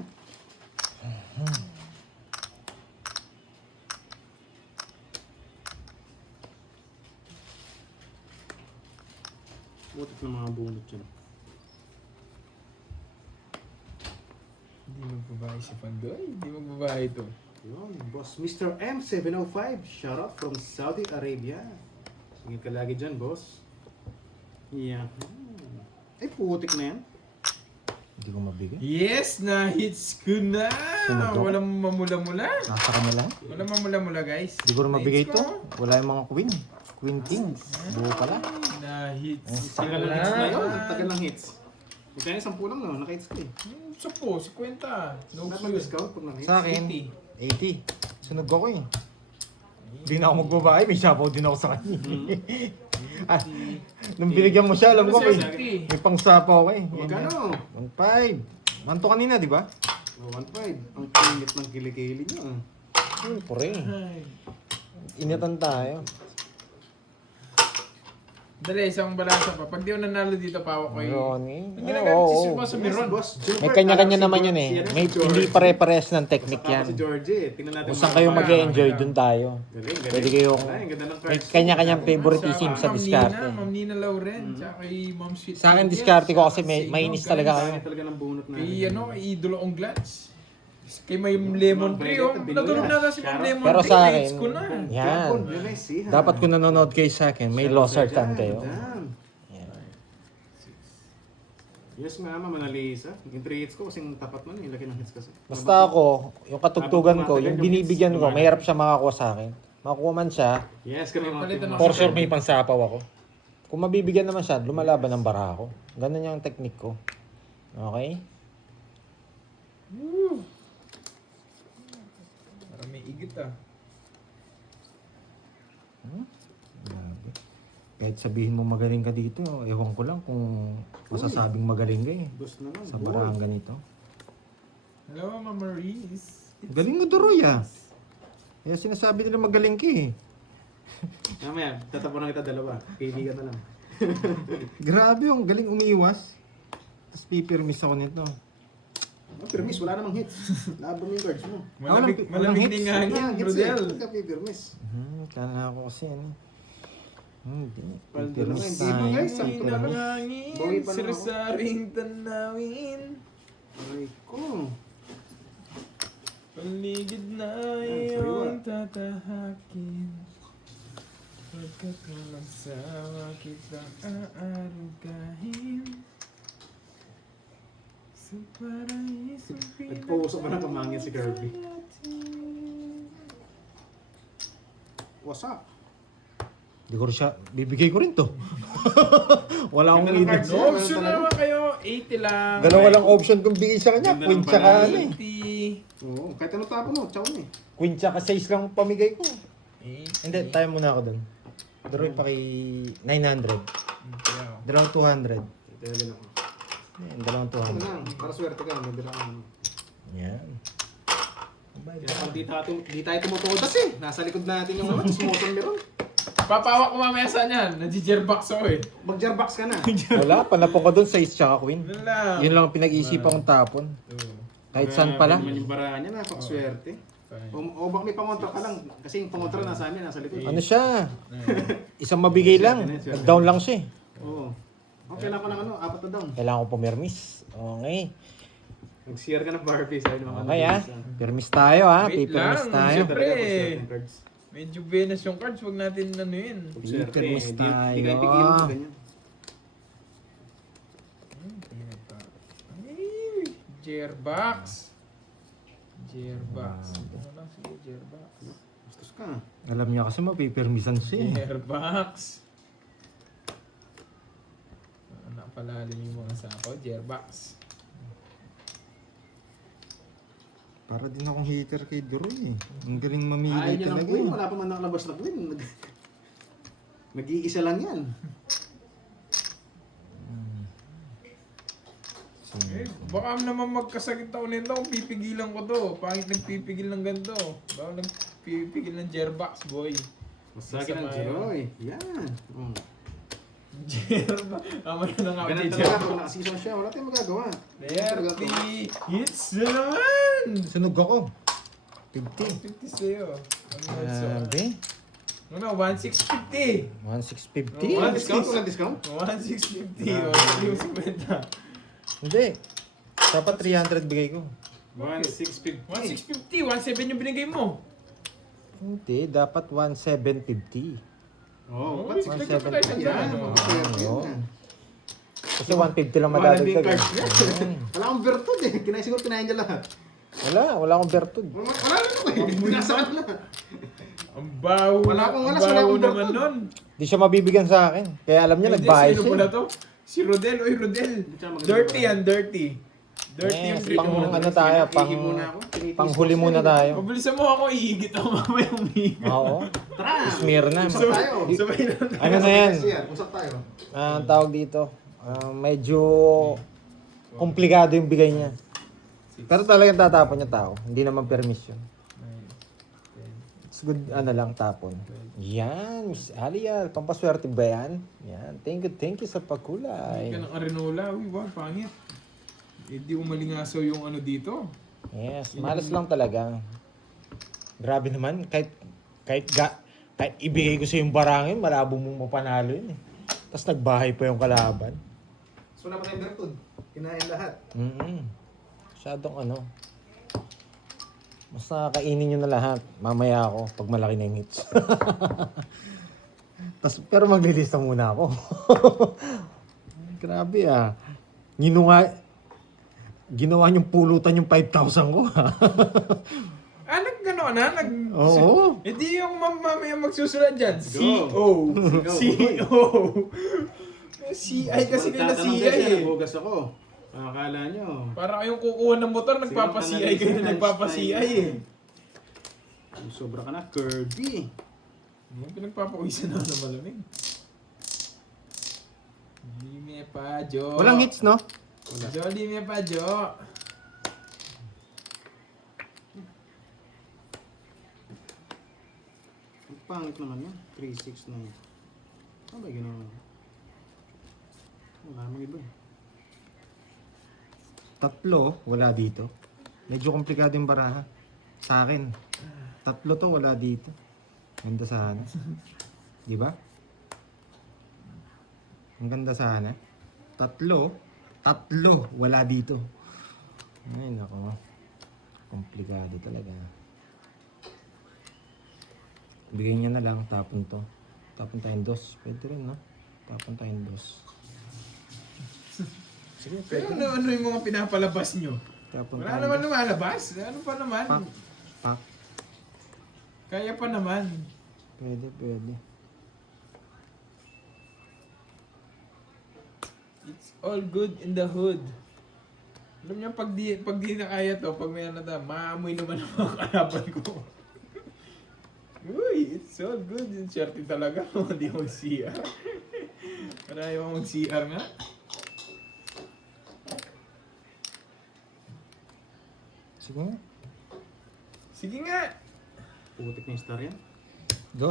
Butik ng mga bunot yun. Hindi magbabae si Pandoy. Hindi magbabae ito. Yun, boss Mr. M705. Shoutout from Saudi Arabia. Sige ka lagi dyan, boss. Yeah. Ay, putik na yan. Hindi ko mabigay. Yes! Na-hits ko na! Sunod ako. Walang mamula-mula. Nasa kanila. Walang mamula-mula guys. Hindi ko rin mabigay Let's ito. go. Wala yung mga queen. Queen kings. Buo pala. Na-hits ko Tagal ng hits na yun. na. Tagal ng hits. Huwag kaya 10 lang no, naka-hits ka eh. Sa po, 50. No Dapat clue. discount pag naka-hits. Sa akin, 80. Sunog ako eh. Hindi na ako magbabae. May sabaw din ako sa kanya. Ah, nung binigyan mo siya, alam ko Ano eh. siya, 50? May pang sapaw ko eh. Magkano? 1.5. Manto kanina, di ba? 1.5. Ang kinit ng kilikili nyo. Siyempre. Ay. Initan tayo. Dali, isang balansa pa. Pag di ko nanalo dito, pawak ko yung... Ronnie. Ang ginagamit si Oo. Boss Miron. May kanya-kanya naman yan eh. May, hindi pare-pares ng technique Saka yan. si Georgie. Tingnan natin. Kung saan kayo mag-enjoy, dun tayo. Galing, galing. Pwede kayong... Ay, ganda ng May cards. kanya-kanyang favoritism sa Ma'am diskarte. Nina, Ma'am Nina Lauren, tsaka kay Ma'am Sweet. Sa akin, Angel, diskarte ko kasi tsaka may sa mainis inyo, talaga guys. kayo. Kaya talaga ng bunot na. Kay ano, kay Idolo Onglats. Kay may Lemon Tree, oh. Natulog na si Ma'am Lemon Pero Tree. sa Dates akin, ko na. yan. Yun ay siha. Dapat kung nanonood kayo sa akin, may losartan kayo. Damn. Yan. Yes nga, Manalisa. Yung 3 hits ko kasing tapat man. Yung laki ng hits kasi. Basta ako, yung katugtugan ko, yung binibigyan ko, mahirap siya makakuha sa akin. Makuha man siya, Yes, kami mga Palitan team. ng- for sure may pangsapaw ako. Kung mabibigyan naman siya, lumalaban ng bara ako. Ganun yung technique ko. Okay? Woo! Parang may igit ah. Grabe. Kahit sabihin mo magaling ka dito, ewan ko lang kung masasabing magaling ka eh. Dos naman. Sa barang ganito. Hello, Mama Maurice. Galing mo, Duroy ah. Kaya sinasabi nila magaling ka eh. Mamaya, tatapunan kita dalawa. Kaibigan na lang. Grabe yung galing umiwas. Tapos pipirmis ako nito. Oh, permis, wala namang hits. Laban mo yung cards mo. Malamig, walang malamig hits. din nga Yeah, yan, hits eh. Rodel. Huwag ka pipirmis. Kala ko kasi ano. Hindi. Paldo Pipirmis lang, hindi mo, tayo. guys. Sakto lang. Bawi Hinangangin, pa naman ako. sirsaring tanawin. Ay ko. Paligid na Ay, iyong tatahakin. Pagkat walang sawa kitang aarugahin. Sa paraisong Nagpauso pa na pamangin si Kirby. What's up? Hindi ko rin siya, bibigay ko rin to. Wala akong Ganda ng idea. cards. No option naman kayo, 80 lang. Dalawa lang option kung bigay sa kanya. Ganda Queen ng tsaka panalo. ano eh. 80. Oo, kahit ano tapo mo, chow eh. Queen tsaka 6 lang pamigay ko. 80. Hindi, tayo muna ako dun. Daroy pa kay 900. Dalawang 200. Ito din ako. Ayan, dalawang Ano 200. lang, para swerte ka, may bilang ano. Yan. Kaya pag di tayo tumutudas eh. Nasa likod natin yung ano, sumutong meron. Papawak ko mamaya sa niyan. Nag-jerbox ako eh. Mag-jarbox ka na. Wala, panapon ko dun 6 tsaka Queen. Yun lang. Yun lang ang pinag-iisipan kong tapon. Kahit saan pala. Naman yung bara niya, napakaswerte. O bak may pangontra ka lang. Kasi yung pangontra nasa amin, nasa likod. Ano siya? Isang mabigay lang. Nag-down lang siya eh. Oo. Okay lang ko ng ano, 4 na down. Kailangan ko pumirmis. Okay. Nag-share ka ng Barbie, sabi ng mga Okay ah. nabisa. Pirmis tayo ah. Wait Pipirmis lang, tayo. siyempre. Talaga, pag-swerte ng cards. Medyo Venus yung cards. Huwag natin ano yun. Pag-swerte, Pipirmis di tayo. kayo pigil mo ganyan. Ay, Jerbox. Jerbox. Ano lang sige, Jerbox. Bastos ka. Alam niya kasi mapipirmisan siya eh. Jerbox. Napalalim yung mga sapaw. Jerbox. Para din akong hater kay Duroy eh. Ang galing Ayaw mamili niya ng talaga queen, eh. wala pa man nakalabas na queen. Nag-iisa lang yan. Eh, baka naman magkasakit ako nito kung pipigilan ko to. Pangit nagpipigil ng ganito. Baka nagpipigil ng Jerbox, boy. Masagin ang Masama Jeroy. Yan. Jerbox. Tama na nga ako Ganun kay talaga, Jerbox. pag naka-season siya, wala tayong magagawa. 30 hits na naman! Sunog ako. 50. 50 sa'yo. Grabe. Ano, 1650. 1650. Walang discount, walang discount. 1650. O, hindi yung 50. Hindi. Dapat 300 bigay ko. 1650. 1650. 17 yung binigay mo. Hindi, dapat 1750. Oo, Oh, ba't expect 1650? ko tayo sa Yan, ano. maswerte Oo. yan. Kasi 150 lang Mahal din madadagdag. cards niya. eh. Wala akong virtud eh. Siguro kinain niya lahat. Wala akong bertud. Wala lang ako eh. Pinasaan lang. Ang baho. Wala akong alas, ang wala baho akong naman barkod. nun. Di siya mabibigyan sa akin. Kaya alam niya, Hindi, nagbayad sino siya. pala to? Si Rodel. Oy, Rodel. Dirty yan, dirty. Dirty Yes, yung treat pang mo. ano tayo, Ihi muna ako. Tinitiis panghuli ko muna siya. tayo. Mabilisan mo ako, iigit ako mamaya umiigit. Oo. Tara! Smirna. Usap tayo. Sabay na. Ano na yan? Usap tayo. Ang tawag dito, medyo komplikado yung bigay niya. Pero talagang tatapon yung tao. Hindi naman permission. 9, 10. It's good, lang, tapon. Yan, Miss Alial. Pampaswerte ba yan? Yan. Thank you sa Hindi pagkulay. ka ng arenola. Uy, wow, pangit. Hindi umalingasaw yung ano dito. Yes, malas lang talaga. Grabe naman. Kahit ibigay ko sa yung barangin, malabo mong mapanalo yun eh. Tapos nagbahay pa yung kalaban. So wala pa tayong bertud. Kinain lahat. Masyadong mas nakakainin nyo na lahat. Mamaya ako, pag malaki na yung hits. Pero maglilista muna ako. Grabe ah. Ginawa niyong pulutan yung 5,000 ko. Gano'n na? Oo. Hindi yung mamaya magsusulat dyan. Go. C-O. C-I kasi kayo na C-I eh. Nabugas ako. Akala nyo. Para kayong kukuha ng motor, nagpapa-C-I kayo na nagpapa-C-I eh. Sobra ka na, Kirby. Yung pinagpapawisan na malamig. Lime pa, Jo. Walang hits, no? Jo, lime pa, Jo. Ang pangit naman yan. 369. Ano ba ginawa? Wala namang iba. 3, wala dito. Medyo komplikado yung baraha. Sa akin. 3 to, wala dito. Ganda sana. Di ba? Ang ganda sana. 3, wala dito. Ay, nako. Komplikado talaga. Bigyan niya na lang, tapon to. Tapon tayong 2. Pwede rin, no? Tapon tayong 2. Sige, Pero ano yung mga pinapalabas nyo? tapon Wala tayong naman 2. lumalabas. Ano pa naman? Pak. Kaya pa naman. Pwede. It's all good in the hood. Alam niyo, pag di na kaya to, pag may ano na, maamoy naman ang mga kalaban ko. Uy, it's all good. Yung swerte talaga. Hindi mo mag-CR. Para ayaw mo mag-CR nga. Sige nga. Sige nga. Putik na yung star yan. 2.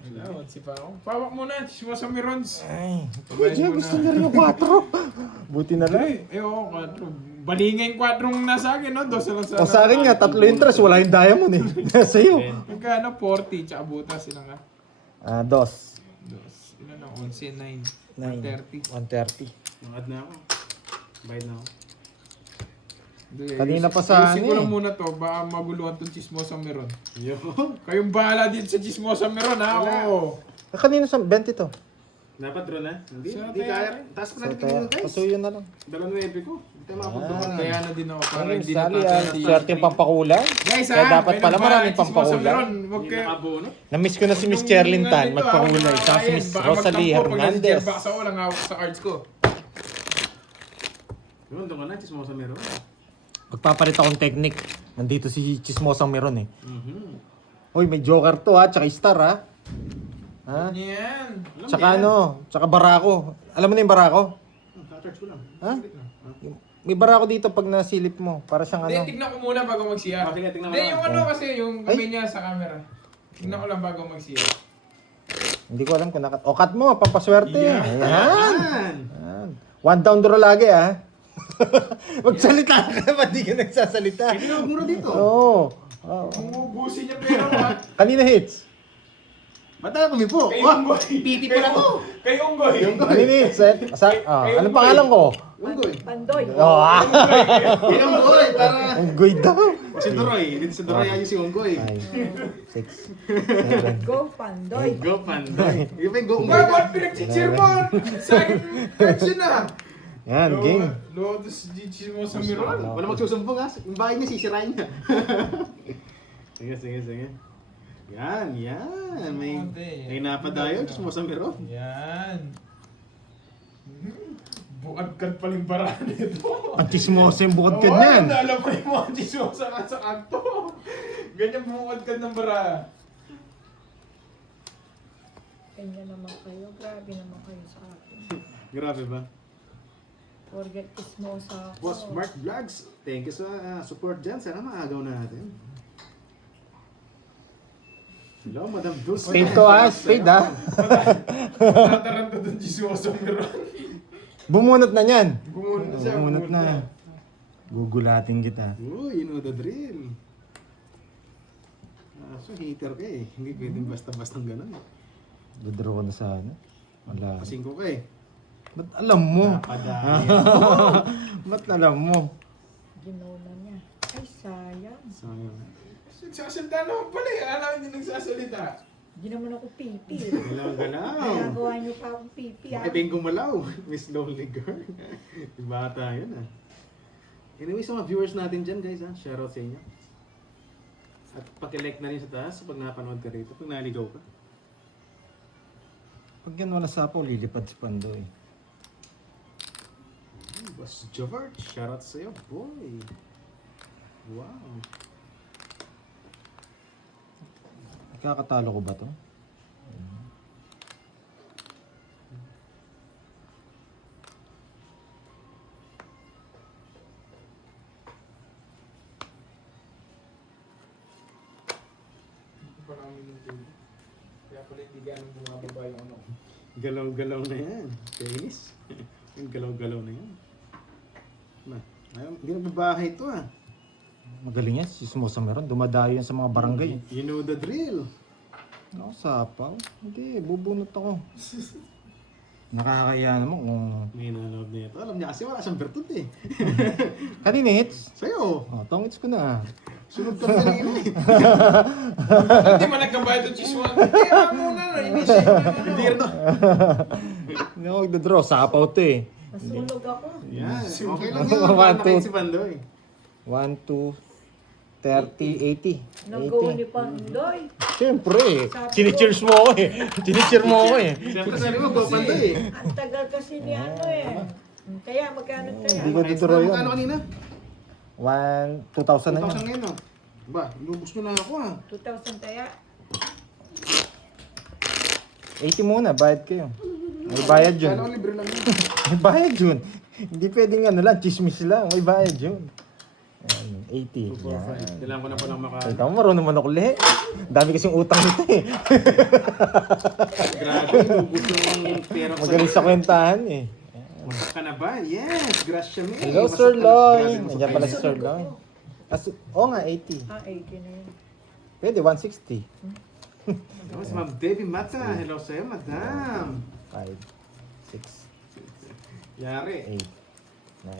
Wala, si pa ako. Pawak muna, chismo sa mirons. Ay, Pwede mo gusto na. na rin yung 4. Buti na lang. Oo, 4. Balingay yung 4 nasa akin, no? 2 lang sa... O sa akin nga, 3 yung tres, wala yung diamond eh. Sa'yo. Magkano? 40, tsaka butas, ilang nga? 2. 2. Ilan na? 11, 9. 30. 130. Nangad na ako. Bayad na ako. Kanina pa sa Ayusin ano ko eh. lang muna to, baka maguluhan tong chismosa meron. Yo. Kayong bahala din sa chismosa meron, ha? Wala. Oo. Kanina sa 20 to. Dapat draw na? Hindi, Sa hindi tayo. kaya. Taas pa So, natin tingin guys. pasuyo na lang. 2.9 ko. Hindi tayo makapag-draw. Kaya na din ako, para Ay, hindi Sally, natatati. swerte yung pampakulan. Guys, Kaya ha? dapat Kayo pala nang maraming bahala, chismosa pampakulan. meron. Huwag Hindi kayo... nakabuno. Na-miss ko na si Miss Nung Cherlyn ano Tan, dito, magpakulay. ah, Tsaka si ayan, Miss baka Rosalie magtampo pag Hernandez. nasa Baka sa walang hawak sa cards ko. Yun, doon ka na. Chismosa meron. Magpapalit akong technique. Nandito si Chismosang Meron eh. Mhm. Uy, may Joker to ha, tsaka Star ha. Ha? Yan. Tsaka tsaka Barako. Alam mo na yung Barako? Ka-charge ko lang. Ha? May Barako dito pag nasilip mo. Para siyang Hindi, ano. tignan ko muna bago mag-CR. Sige, tignan mo Hindi, lang. yung ano kasi, yung Ay. kamay niya sa camera. Tignan ko lang bago mag-CR. Hindi ko alam kung nakat... O, cut mo, pampaswerte. Yeah. Ayan. Yan! Ayan. One down draw lagi ha. Magsalita ka, ba't di ka nagsasalita? Hindi na mura dito. Oo. Umubusin niya pero ha. Kanina hits. Ba't tayo kumipo? Kay Wah! Unggoy. Titi pala to! Kay Unggoy. Kanina hits. Anong pangalan ko? Unggoy. Pandoy. Oh, Yung Unggoy, para... ang good daw. Si Duroy. Dito si Duroy ayun si Unggoy. 5, 6, 7. Go Pandoy. Go Pandoy. Yung pa yung Go Unggoy. Bakit pinag-cheer mo? Sa akin, cards yun na. Yan, game. Lotus GG mo sa Miron. Wala magsusumbong ha. Yung bahay niya, sisirain niya. Sige. Yan. May napadayo. Gusto mo sa meron. Yan. Bukadkad paling bara nito. Ang chismosa yung bukod ka niyan. Alam ko yung mga chismosa ka sa kanto. Ganyan bukadkad ng bara. Kanya naman kayo. Grabe naman kayo sa akin. Grabe ba? Forget Chismosa ako. Boss Mark Vlogs, thank you sa support dyan. Sana maagaw na natin. Hello, Madam Dulce. Spade to ha, spade ha. Tataranta doon Jisuoso meron. Bumunot na niyan. Bumunot na siya. Bumunot na. Gugulatin kita. Uy, you know the drill. So, hater ka eh. Hindi pwedeng basta-bastang ganun eh. Dodraw ko na sa ano. Wala. Pasingko ka eh. Ba't alam mo? Napadali. Ba't alam mo? Ginona niya. Ay, sayang. Sayang. Nagsasalita naman pala eh. Alam hindi nagsasalita. Hindi naman ako pipi. Galaw-galaw. Nagagawa niyo pa akong pipi. Bakit yung gumalaw? Miss Lonely Girl. Bata yun ah. Anyway, sa mga viewers natin dyan guys ha. Shoutout sa inyo. At pakilike na rin sa taas pag napanood ka rito. Pag naligaw ka. Pag yan wala sapaw, lilipad si Pandoy. Boss Jovert, shoutout sa iyo, boy. Wow. Kakatalo ko ba to? Parang minum tubig. Kaya pala hindi ganun bumababa yung ano. Galaw-galaw na yan. Chinese. Yung galaw-galaw na yan. Ayun, hindi na babahay ito ah. Magaling yan, si Smosa meron. Dumadayo yan sa mga barangay. You know the drill. Ako, sapaw. Hindi, bubunot ako. Nakakaya naman kung... May nanood na ito. Alam niya kasi wala siyang bertud eh. Kanina hits? Sa'yo. Oh, tongits ko na. Sunod ka na rin eh. Hindi man nagkabayad ng chiswan. Kaya muna na. Inisip yung ano. Hindi rin to. Hindi ako magdadraw, sapaw to eh. Masulog ako. Yan. Okay lang yan. One, Parang two. nakita si Pandoy. 1, 2, 30, 80. Nag-go ni Pandoy. Siyempre eh. Chinicheers mo ako eh. Chinicheer mo ako eh. Siyempre sabi mo, go Pandoy eh. Ang tagal kasi ni ano eh. Kaya magkano tayo? Hindi ko dadraw yun. Magkano kanina? 2,000 na 2,000 yun. ngayon no? Ba, lubos nyo na ako ah. 2,000 kaya. 80 muna, bayad kayo. May bayad yun. Kala ko libre lang yun. May bayad yun. Hindi pwedeng ano lang, chismis lang. May bayad yun. Ayan, 80. Yan. Kailangan ko na palang Ikaw, marunong naman ako lihe. Dami kasing utang nito eh. Grabe, lubos yung pera ko Magaling sa kwentahan eh. Masak ka na ba? Yes! Gracia me! Hello, Masak Sir ka na. Loy. Grabe, masak Nandiyan ka pala na. si Sir Loy. Oo nga, 80. 80 na yun. Pwede, 160. Hello, si Ma'am Debbie Mata. Hello sa'yo, madam. 5, 6, Yari. 8, 9,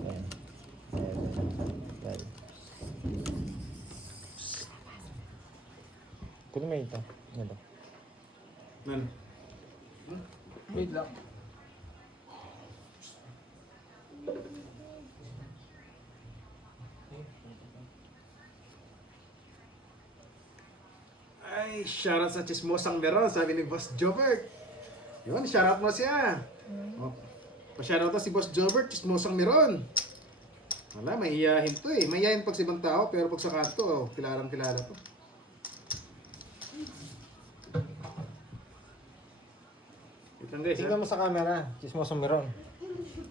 10, 11, 12. Kunin mo ito. Ano ba? Man. Wait lang. Ay, shoutout sa Chismosang Meron, sabi ni Boss Jobert. Yun, shoutout mo siya. Oh. Pa-shoutout na si Boss Jobert, Chismosang Meron. Wala, mahihayin to eh. Mahihayin pag sa ibang tao, pero pag sa kanto, oh, kilalang kilala to. Wait lang guys, ha? Tingnan mo sa camera. Chismoso meron.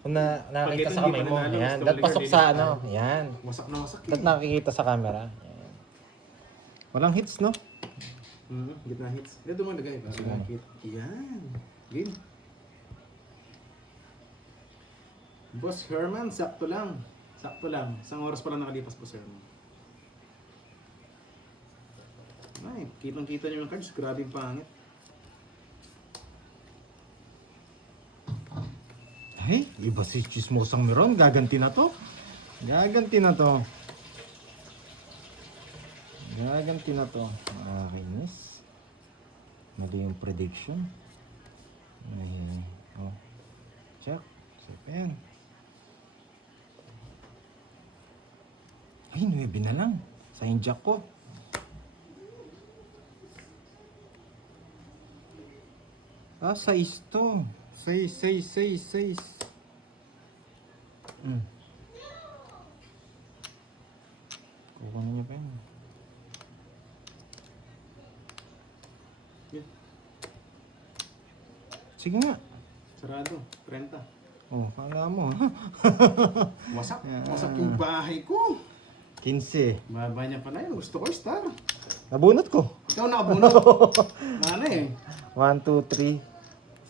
Kung nakakita Pag sa ito, kamay hindi mo. pa nanalo, Ayan. gusto Dat mo pasok ligar, sa ligar. ano. Ayan. Wasak na wasak Dat eh. nakikita sa camera. Ayan. Walang hits, no? Gitna hits. Dito mo lagay para nakikita. Yan. Game. Boss Herman, sakto lang. Sakto lang. Isang oras pa lang nakalipas, Boss Herman. Ay, kitang-kita nyo yung cards. Grabe yung pangit. Ay, iba si Chismosang meron. Gaganti na to. Gaganti na to. Gaganti na to. Akinis. Mali yung prediction. Ayan. Oh. Check. Sepen. Ay, 9 na lang. Sa injak ko. Ah, 6 to. 6. Kukunin niyo pa yun. Yan. Sige nga. Sarado. 30. Oh, kala mo. Wasak. Wasak yung bahay ko. 15. Baba niya pala yun. Gusto ko star. Nabunot ko. Ikaw nakabunot. Nana eh. 1, 2, 3.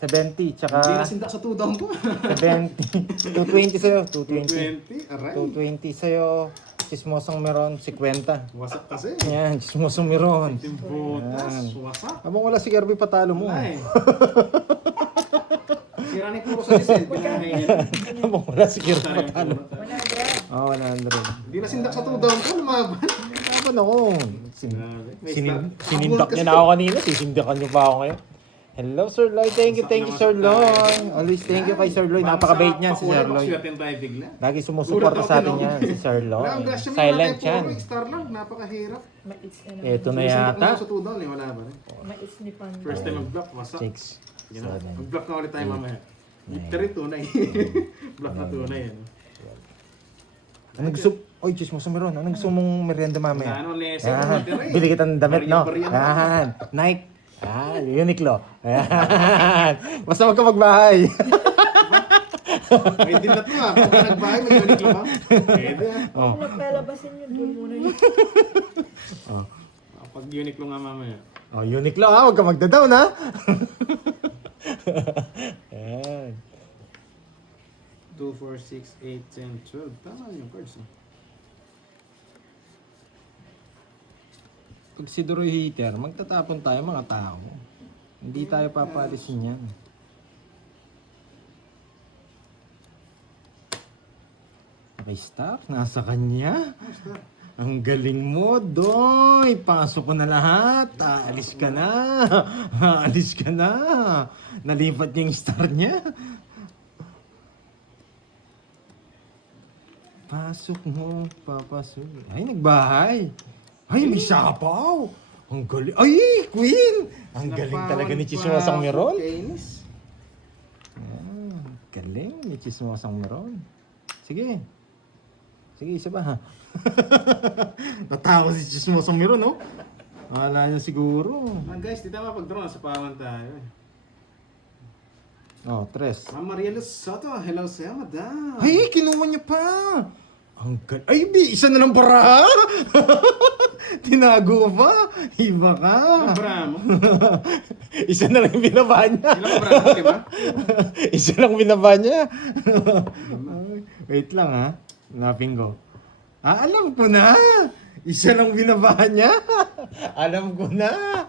70, tsaka Hindi nasindak sa 2 down ko. 70. 220 sa'yo. 220. 20. Aray. 220 sa'yo. Chismosang meron. 50. Wasak kasi. Yan, chismosang meron. Yung butas. Wasak. Habang wala si Kirby, patalo mo. Wala eh. Sira ni puro sa design. Habang wala si Kirby, patalo. 100. Oh, 100. Hindi nasindak sa 2 down ko. Lumaban. Laban ako. Grabe. May Sinindak niya na ako kanina. Sisindakan niyo pa ako ngayon. Hello, Sir Lloyd. Thank you, Sir Lloyd. Always thank you kay Sir Lloyd. Napakabait niyan si Sir Lloyd. Lagi sumusuporta sa atin yan si Sir Lloyd. Silent yan. Star lang, napakahirap. Mais ka naman. Ito na yata. Sa 2 down eh, wala ba rin? Mais ni Pando. First time mag-block, wasak. 6, Yan na. 7. Mag-block na ulit tayo mamaya. Victory, tunay. Block na tunay yan. Anong gusto? Oy, Diyos mo sumiron. Anong gusto mong merienda mamaya? Ano, Nese? Yan. Bili kita ng damit, no? Yan. Nike. Uniqlo. Yan. Basta wag ka magbahay. May din na ito ah. Kung ka nagbahay, may unik lang ba? Pwede ah. Oh. Kung nagpalabasin yun, doon muna yun. Oh. Pag unik lang nga mamaya. Oh, Uniqlo ha. Wag ka magda-down ha. Yan. 2, 4, 6, 8, 10, 12. Tama yung cards ah. Pag si Duroy Heater, magtatapon tayo mga tao. Hindi tayo papalisin yan. Okay, stop. Nasa kanya. Ang galing mo, Doy. Pasok ko na lahat. Aalis ka na. Aalis ka na. Nalipat niya yung star niya. Pasok mo, papasok. Ay, nagbahay. Ay, may sapaw. Ang galing. Ay, Queen! Ang galing talaga ni Chismosang Meron. Kainis. Galing ni Chismosang Meron. Sige. Sige, isa ba ha? Natawa si Chismosang Meron, no? Wala niya siguro. Ah, guys, di tama pag-draw. Nasa pawan tayo eh. Oh, 3. Ma'am Maria Luz Soto, hello sa'yo, madam. Ay, kinuha niya pa. Ang galing. Ay, isa na lang para. Tinago pa. Iba ka. Bramo. Isa na lang yung binaba niya. Ilang bramo, di ba? Isa lang binaba niya. Wait lang ha. Hanapin ko. Alam ko na. Isa lang binaba niya. Alam ko na.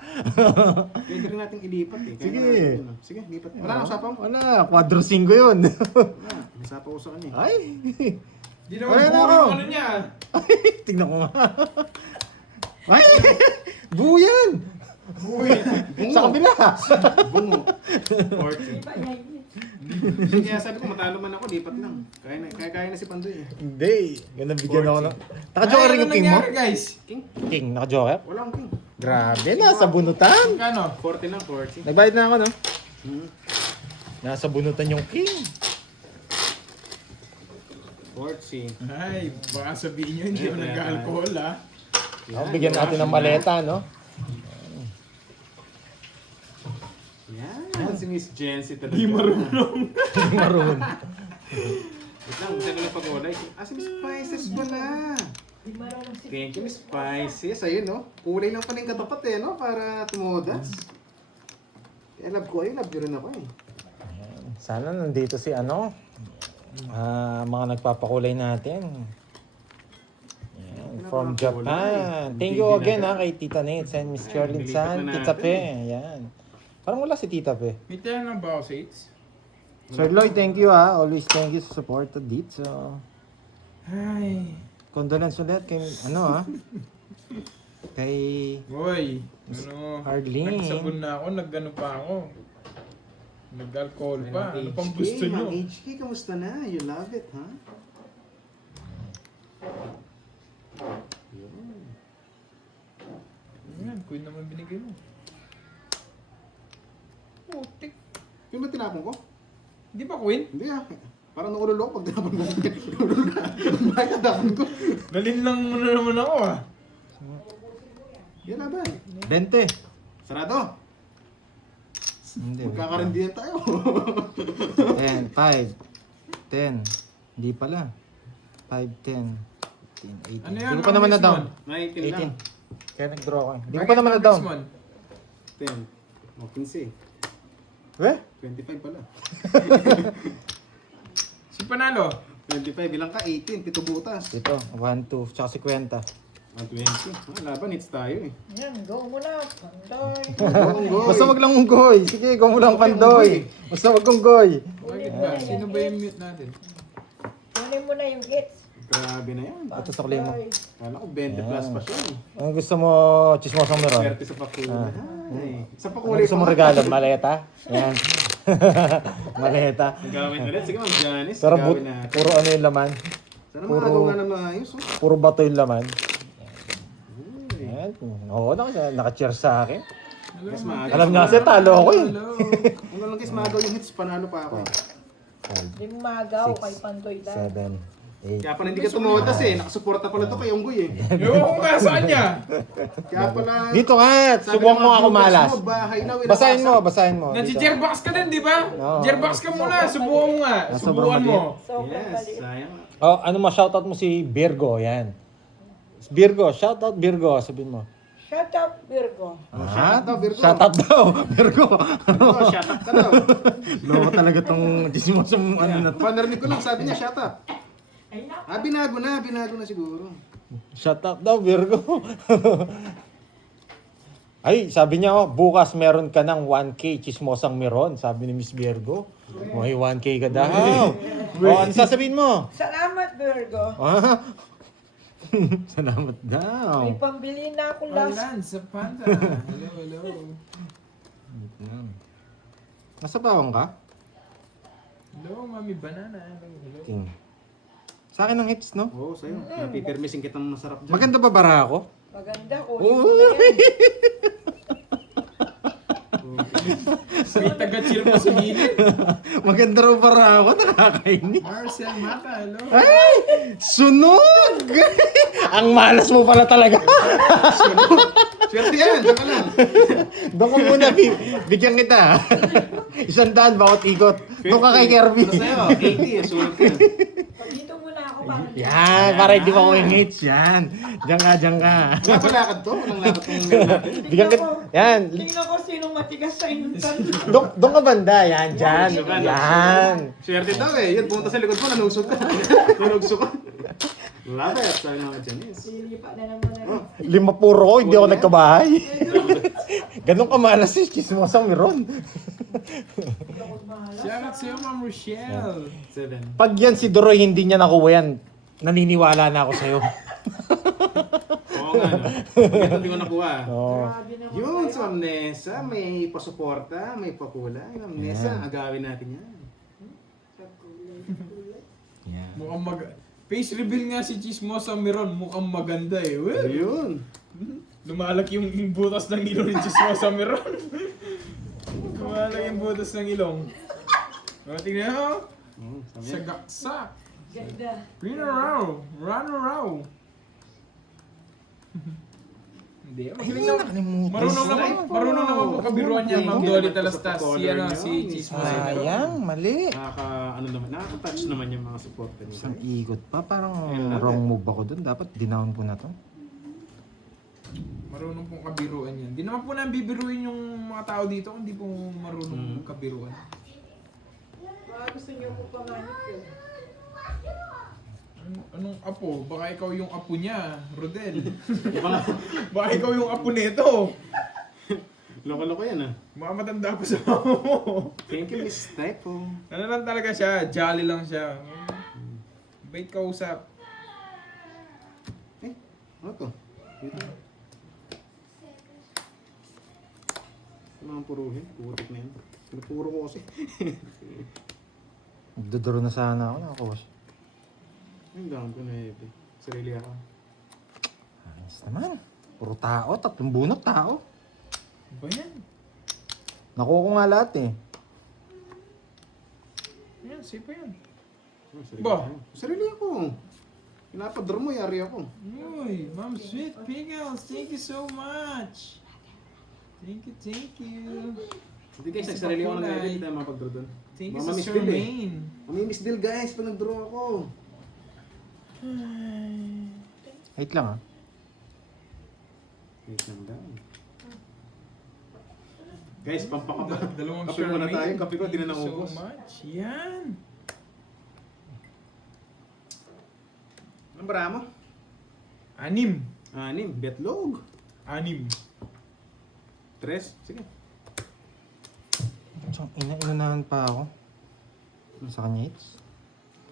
Pwede rin natin ilipat eh. Kaya Sige. natin, ano. Sige, lipat. Wala na usapaw. Wala. 4-5 yun. Wala. May usapaw ko sa kanya. Ay. Di Wala naman na puro ako. yung ano niya. Ay, tignan ko nga. Ay, buo yan. Uy, bungo. Sa kabila. Bungo. 40. Iba niya yun. Kaya sabi ko, matalo man ako, lipat lang. Kaya na si Pandoy eh. Hindi. Ganun bigyan ako ng... Naka-joker rin Ay, ano yung king mo? nangyari, guys? King? King, naka-joker? Wala akong king. Grabe, nasa bunutan. Kano? 40 lang, 40. Nagbayad na ako, no? Hmm. Nasa bunutan yung king. 40. Ay, baka sabihin nyo, hindi ako nag-alcohol ha. Oh, bigyan natin ng maleta, no? Yan, si Miss Jency talaga. Di marunong. Maroon. Wait lang, gusto ko lang pag-ulay. Ah, si Miss Spices pala. Di marunong si Thank you, Miss Spices. Ayun, no? Kulay lang pala yung katapat eh, no? Para tumudas. Kaya love ko, love nyo rin ako eh. Sana nandito si ano, mga nagpapakulay natin. Yan, from Japan. Thank you again ha kay Tita Nate and Miss Charlene San, Tita Pe. Yan. Parang wala si Tita Pe. May tayo ng bao seats. Sir Lloyd, thank you ha. Always thank you sa support dito. Ay. Condolence ulit kay, ano ha? Kay Boy. Ano? Arlene. Nagsabon na ako, naggano pa ako. Nag-alcohol pa. Ano pang gusto HK, nyo? Ma'am HK, kamusta na? You love it, ha? Yan, queen naman binigay mo. Putik. Yung ba tinapon ko? Di ba queen? Hindi ah. Parang naululo ko pag tinapon ko. Naululo ka. Bakit tinapon ko? Dalin lang mo na naman ako ah. Yan na ba? 20. Sarado. Hindi. Magkakarindihan tayo. 10, 5, 10. Hindi pala. 5, 10, 15, 18. Ano yan, Hindi ko pa naman na down. 19 lang. 18. Kaya nag-draw ko. Hindi ko pa naman na down. 10. O, 15. Eh? 25 pala. Si Panalo. 25, ilang ka? 18, 7 butas. Ito, 1, 2, tsaka 50. 120. Laban, hits tayo eh. Yan, go mo na. Pandoy. Basta wag lang unggoy. Sige, ikaw mo lang pandoy. Basta wag unggoy. Bakit ba? Sino ba yung mute natin? Kunin mo na yung hits. Grabe na yan. Ito sa klima. Pandoy. Kala ko 20 plus pa siya eh. Ang gusto mo, chismosang meron? Swerte sa pakulay. Ay, sa Ang pakulay gusto mo regalo, maleta? Yan. Maleta. Gawin ulit. Sige, Ma'am Janice. Pero Gawin natin. puro ano yung laman? Sana makagawa nga na maayos. Oh. Puro bato yung laman. Uy. Yan. Oo, naka-cheer sa akin. Hello, Yes, Ma'am. maaga. Alam niya kasi, talo ako eh. Hello. Ano lang guys, magaw yung hits. Panalo pa ako. Hindi mo magaw kay Pandoy lang. 7, 8. Kaya pala hindi ka tumuotas eh. Nakasuporta pala to kay Unggoy eh. Ewan ko nga saan niya. Kaya pala... Dito nga, sabi subukan ng mo mga ako viewers malas. mo, bahay na, Basahin mo, winakasak. basahin mo. Dito. Nag-jerbox ka din, di ba? Oo. Jerbox ka muna. Subukan mo nga. Ah, sobrang Subukan mo. Sobrang Yes, maliit. sayang. Oh, ano mo, shoutout mo si Virgo, yan. Virgo, shoutout Virgo, sabihin mo. Shut up, Virgo. Shoutout daw, Virgo. Shoutout daw, Virgo. Oh, shut up ka daw. Loko talaga tong dismosong ano na to. Narinig ko lang, sabi niya, shut up. Binago na siguro. Shoutout daw, Virgo. Ay, sabi niya, oh, bukas meron ka ng 1K chismosang meron, sabi ni Miss Virgo. May 1K ka daw. Oh, ano sasabihin mo? Salamat, Virgo. Ah? Salamat daw. May pambili na ako last. Alan, sa Panda. Hello, hello. Nasa bawang ka? Hello, Mami Banana. Hello, hello. King. Sa akin ang hits, no? Oo, sa'yo. Napipirmising kitang masarap dyan. Maganda ba bara ako? Maganda ko. May taga-cheer pa sa gilid. Maganda raw bara ako, nakakainis. Marcel Mata, hello. Ay! Sunog! Ang malas mo pala talaga. Swerte yan, saka lang. Doon ko muna, bigyan kita. 100 bawat ikot. Doon ka kay Kirby. Ito sa'yo, 80 sulit ka. Dito muna ako para Yan, para hindi mo ko yung hits. Yan. Diyan ka, diyan ka. Wala pa lakad to, walang lakad tong meron natin. Bigyan kita. Yan. tingnan ko sinong matigas sa inuntan. Doon ka banda. Yan, dyan. Yan. Swerte daw eh. Yan, pumunta sa likod mo, nanusog ka. Nanusog ka. Love it, sabi naman Janice. Lilipa na naman na. 5 puro ko, hindi ako nagkabahay. Ganun ka malas si chismosang meron. Shoutout sa'yo, Ma'am Rochelle. 7. Pag yan si Doroy hindi niya nakuha yan, naniniwala na ako sa'yo. Oo nga, no? Ito hindi ko nakuha. Oo. Grabe naman. Yun, sa Ma'am Nessa, may pasuporta, may pakulay. Ma'am Nessa, agawin natin yan. Yan. Mukhang face reveal nga si Chismosa Meron. Mukhang maganda eh. Well, Ayun. lumalaki yung butas ng ilong ni Chismosa Meron. Lumalaki yung butas ng ilong. O, tingnan mo. Sabi Sa niya. gaksa. Ganda. Run around. Run around. Hindi. Magaling na. Nakalimutan. Marunong naman po kabiruan niya, Ma'am Dolly Talastas. Si, si Chismosa Meron. Sayang, mali. Nakaka-touch naman yung mga support niya. Isang ikot pa, parang Ayun, wrong move ako dun. Dapat dinown ko na to. Marunong pong kabiruan yan. Di naman po namin bibiruin yung mga tao dito kung di po marunong kabiruan. Baka gusto niyo po panganib yun. Anong apo? Baka ikaw yung apo niya, Rodel. Iba nga. Baka ikaw yung apo nito. Loko-loko yan ah. Baka matanda pa sa mama mo. Thank you, Miss Typo. Ano lang talaga siya, jolly lang siya. Bait kausap. Ano to? Dito. Ito mga puruhin. Putik na yan. Pinapuro ko kasi. Magdodoro na sana ako, nakakuha siya. Ang dami ko na ito. Sarili ako. Ayos naman. Puro tao, 3 bunot tao. Ano ba yan? Nakuha ko nga lahat eh. Yan, safe pa yan. Sarili Ba? ako. Sarili ako. Pinapador mo, yari ako. Uy, Ma'am Sweet Pickles, thank you so much. Thank you, thank you. Hindi guys, nagsarili ako ng Pakulay. edit. Hindi tayo mapagdor doon. Thank you Mama sa Miss Bill, eh. Charmaine. Mamimiss deal guys pag nag-draw ako. Wait lang ah. Wait lang daw. Guys, pampakaba. Dalawang Kape muna Charmaine. tayo. Kape ko, di na Thank you naubos. so much. Yan. Anong bara mo? 6. 6. Betlog. 6. 3. Sige. Inunahan pa ako. Sa kanya hits.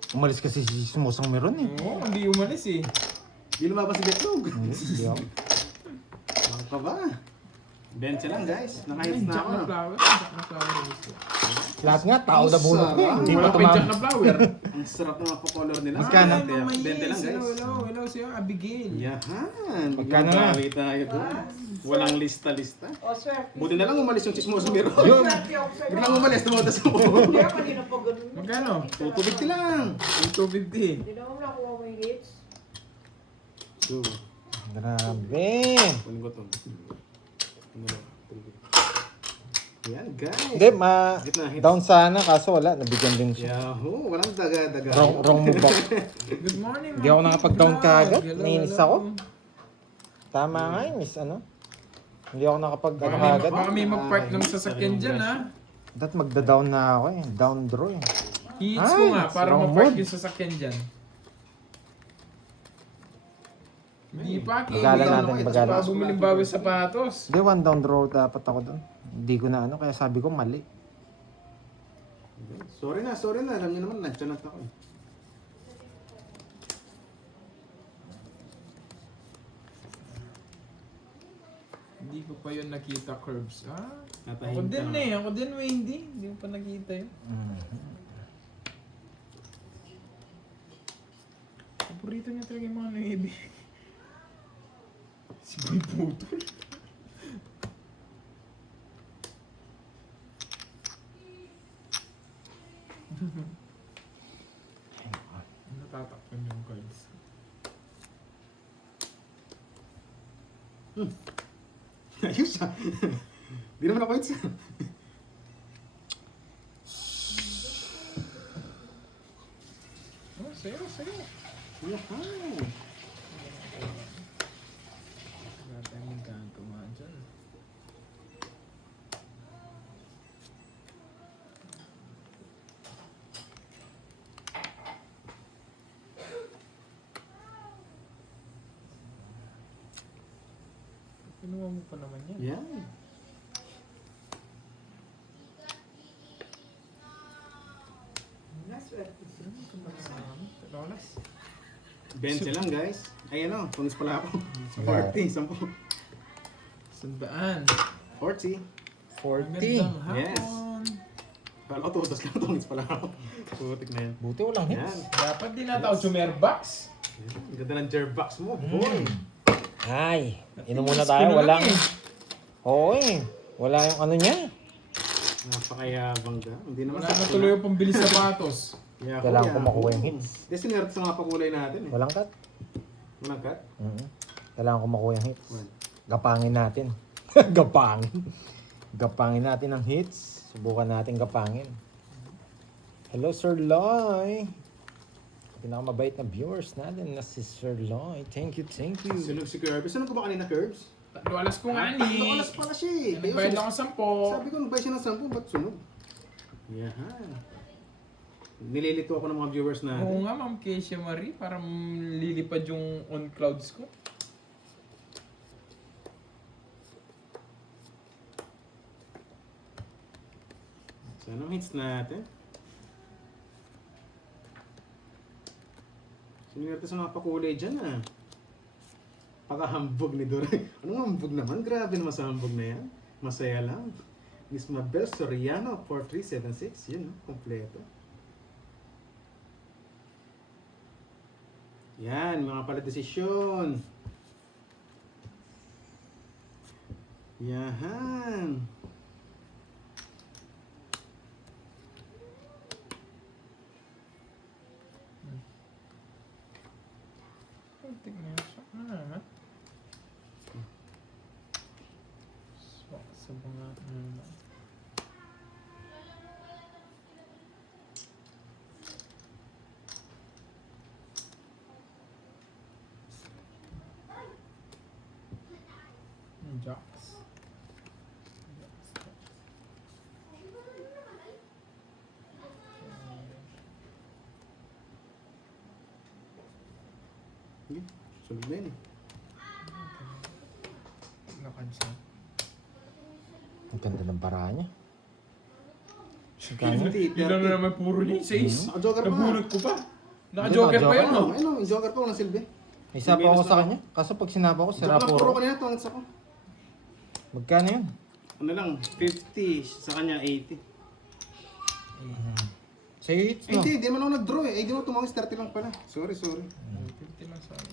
Umalis kasi si Sumusang Meron eh. Oo, hindi umalis eh. Di lumabas si Betlog. Hindi ako. Bakit ka ba? 20 lang guys. Nakahits na Jack ako. na flower. Jack na flower. Lahat nga, tao na bunot ko eh. Hindi Wala pa pa yung Jack tumama. na flower. Ang sarap ng mga color nila. Magkano? Ay, Mama 20 lang Yes. guys. Hello sa'yo, Abigail. Yahan. Magkano na? Bawi tayo doon. Walang lista-lista. O, swerte. Buti na lang umalis yung chismoso Meron. Swerte ako sa'yo. Biglang umalis, tumatas ako. Hindi ako kanina pa ganun. Magkano? 250 lang. 250. Hindi naman nakuha mo yung hits. 2. Grabe. Kunin ko to. Yan guys. Hindi, Gitna hits. down sana kaso wala, nabigyan din siya. Yahoo! Walang daga-daga. Wrong move ako. Good morning, Hindi ako nakapag-down kaagad. Hello, Nainis hello. ako. Tama nga yun, miss ano. Hindi ako nakapag Baka ano may, agad. baka may mag-park ng sasakyan dyan, ha? Dat magda-down na ako eh. Down draw eh. Hits ko Ay, nga para wrong mag-park mood. yung sasakyan dyan. Hindi pa, Bagalan natin, bagalan. Pa bumiling bago sapatos. Hindi, one down draw dapat ako doon. Hindi ko na ano, kaya sabi ko mali. Sorry na. Alam niyo naman, nag-chanat ako. Hindi ko pa yun nakita curves. Ah, Natahimik ako din ka. eh. Ako din, Wendy. Hindi ko pa nakita yun. Paborito niya talaga yung mga naibi. Si Boy Putol. Natatakpan yung cards. Ayos ah. Di naman ako hits ah. Oh, sayo. Yahan. Wala tayong magkagawa dyan. Kinuha mo pa naman yan. Yan. Swerte. Lolas. 20 lang guys. Ayan o, tunis pala ako. 40, 10. Sandaan. 40. 40. Magandang hapon. Yes. Kala ko tutas lang, tunis pala ako. Putik na yan. Buti walang Yan. Hmm. hits. Dapat din nataw Jumerbox. Yan. Ang ganda ng jerbox mo, boy. Ay, inom muna Inis ko tayo. na lang Walang... eh. Oo eh. Wala yung ano niya. Napakayabang ka. Hindi naman Wala na tuloy yung pambili sapatos. Yahoo, Kailangan ko yahoo. makuha yung hits. Hindi, sinerte sa mga pakulay natin eh. Walang cut. Walang cut? Kailangan ko makuha yung hits. One. Gapangin natin. Gapangin natin ang hits. Subukan natin gapangin. Hello, Sir Loy. Pinakamabait na viewers natin na si Sir Loy. Thank you. Sinog si Curbs. Ano ko ba kanina, Curbs? Lolas ko nga Tatlo ni. oras pala siya eh. Nagbayad ako 10. Sabi ko, nagbayad siya ng 10, ba't sunog? Yahan. Nililito ako ng mga viewers natin. Oo nga, Ma'am Keisha Marie. Parang lilipad yung on clouds ko. So, anong hits natin? Sinwerte sa mga pakulay dyan ah. Pakahambog ni Doray. Anong hambog naman? Grabe naman sa hambog na yan. Masaya lang. Miss Mabel Soriano, 4376. Yun, kompleto. Yan, mga pala desisyon. Yahan. Tignan mo siya. Ano naman? Swak sa mga naman. Jocks. Sige, sunod na yun eh. Nakansa. Ang ganda ng bara niya. Magkano? 50, Yun lang 30. naman puro ni 6. Naka-joker pa nga. Nabunot ko pa. Naka-joker pa yun, no? Ayun, yung joker pa, walang silbi. May sapa ako sa kanya. Kaso pag sinapa ko, sira Joker lang, puro puro. kanina, tungits ako. Magkano yun? Ano lang, 50, sa kanya 80. Sa'yo hits, Eh, no? hindi man ako nag-draw eh. Eh, di mo tumangis 30 lang pala. Sorry. 50 lang sa akin.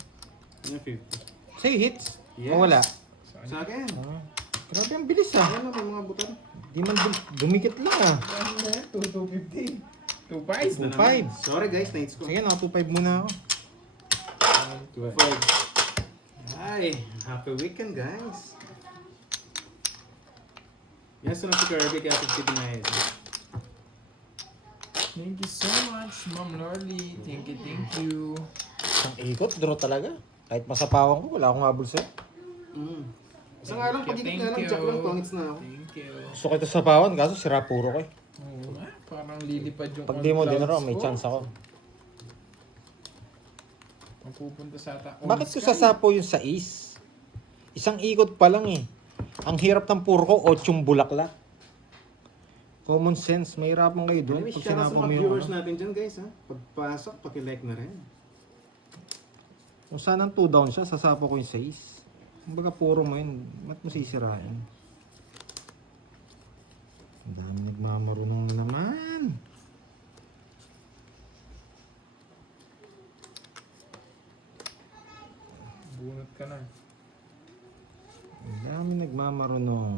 Ano 50? Sa'yo hits? Yes. O wala? Sa akin. Sa akin. Ah. Grabe ang bilis ah. Ano, may mga butan. Di man dumikit lang ah. Ano na yan? 250. 2.5. Na 2.5. naman. Sorry guys, nights ko. Sige, naka 2.5 muna ako. 2.5. Ay, happy weekend guys. Yes, na si Kirby kaya 50 na yun. Thank you so much, Ma'am Lorly. Thank you. Isang ikot, draw talaga. Kahit masapawan ko, wala akong habol sa'yo. Isa nga lang, pagigit nga lang, jack lang, tungits na ako. Thank you. Gusto ko ito sapawan, kaso sira puro ko eh. Oo nga, parang lilipad yung Pag di mo on-clouds dinaro, may ko. chance ako. Mapupunta sa ata. Bakit ko sasapo yung sais? Isang ikot pa lang eh. Ang hirap ng puro ko, 8 bulaklak. Common sense, may hirapan kayo doon Anyway, pag shout out sa sinapo mo mga yung viewers ano. natin dyan guys ha. Pagpasok, pakilike na rin. Kung saan ang 2 down siya, sasapo ko yung sais. Kumbaga puro mo yun, ba't mo sisirain? Ang dami nagmamarunong na naman. Bunot ka na. Ang dami nagmamarunong.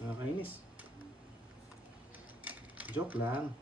Nakakainis. Joke lang.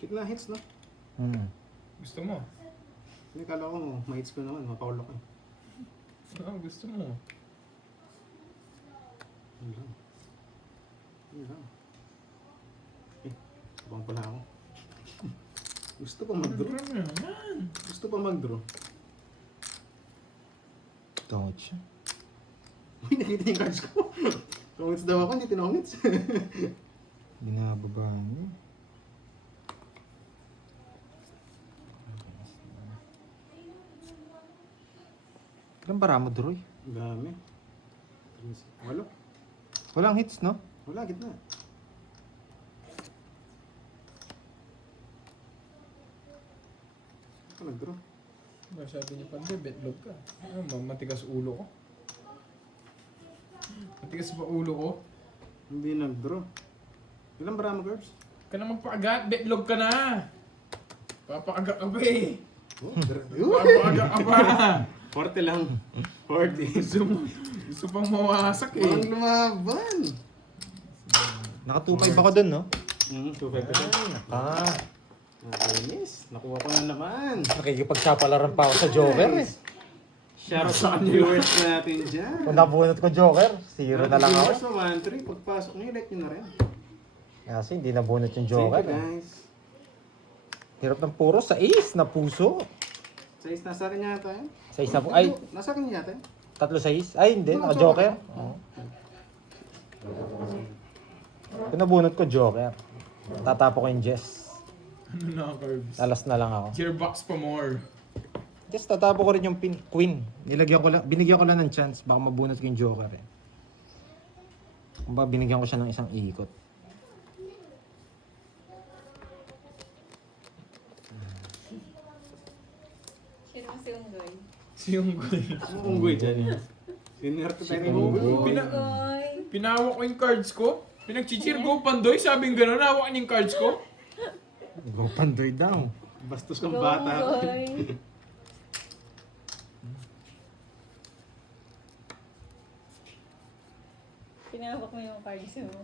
Kitna hits no? Gusto mo? Hindi, kala ko ma-hits ko naman, mapaulo ko. Oo, gusto mo. Yun lang. Yun lang. Eh, abang pala ako. Gusto pa mag-draw. Ano naman? Gusto pa mag-draw. Tungit siya. Uy, nakita yung cards ko. Tungits daw ako, hindi tinungits. Binababa niya. Ilan bara mo, Droy? Ang dami. Walo. Walang hits, no? Wala, gitna. Ako nag-draw. Ba, sabi niya pa, betlog ka. Matigas ulo ko. Matigas ba ulo ko? Hindi nag-draw. Ilan bara mo, Curbs? Ka na magpaagat, betlog ka na! Papaaga ka ba eh! Oh, Papaaga ka pa! 40 lang. 40. Gusto pang mawasak eh. Walang lumaban. Naka 2.5 ako dun, no? 2.5 ka din. Ah, Nakainis. Nakuha ko na naman. nakikipagsapalaran pa ako sa Joker eh. Shoutout sa mga viewers natin dyan. Kung nabunot ko Joker, 0 na lang Viewers ako. naman, 3. Pagpasok nyo, like nyo na rin. Kasi hindi nabunot yung Thank Joker. you eh. guys. Hirap ng puro sa ace na puso. Sa is, nasa akin yata yun. Sa isa po, ay, Nasa akin yata yun. 3 sa ace? Ay, hindi, Mga naka Joker. Oo. Kung nabunot ko Joker, tatapo ko yung Jess. Ano na, Curbs? Alas na lang ako. Gearbox pa more. Jess, tatapo ko rin yung Queen. Binigyan ko lang ng chance, baka mabunot ko yung Joker eh. Kung ba, binigyan ko siya ng isang ikot. Sino si Unggoy? Si Unggoy. Ang unggoy dyan yan. Sinerte tayo ng unggoy. Pinawak ko yung cards ko. Pinag-cheer go Pandoy. Sabing gano'n, nawak niya yung cards ko. Go Pandoy daw. Bastos kang bata. Pinahawak mo yung cards mo.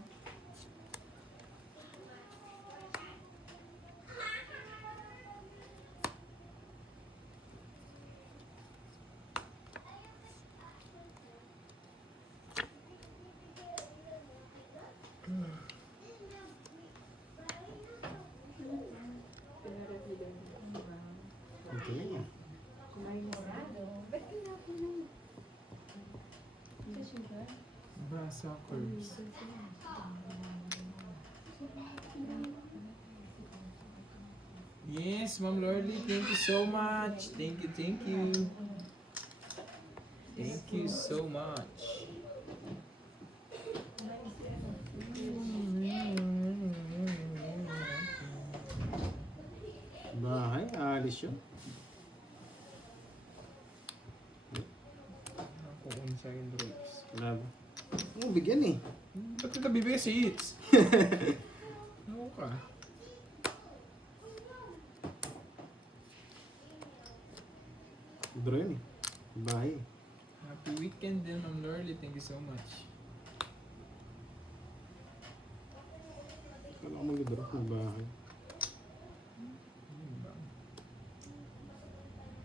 Ito na yan. Basa cards. Yes, Ma'am Lorly, thank you so much. Thank you, thank you. Thank you so much. Bahay, alis yun. Ako sa akin, Drops. Wala ba? Ano bigyan eh? Ba't kita bibigay si Hits? Ano ka? Draw yun eh. Bahay. Happy weekend din, Ma'am Lorly. Thank you so much. Kala ko mag-draw ng bahay. Ano ba?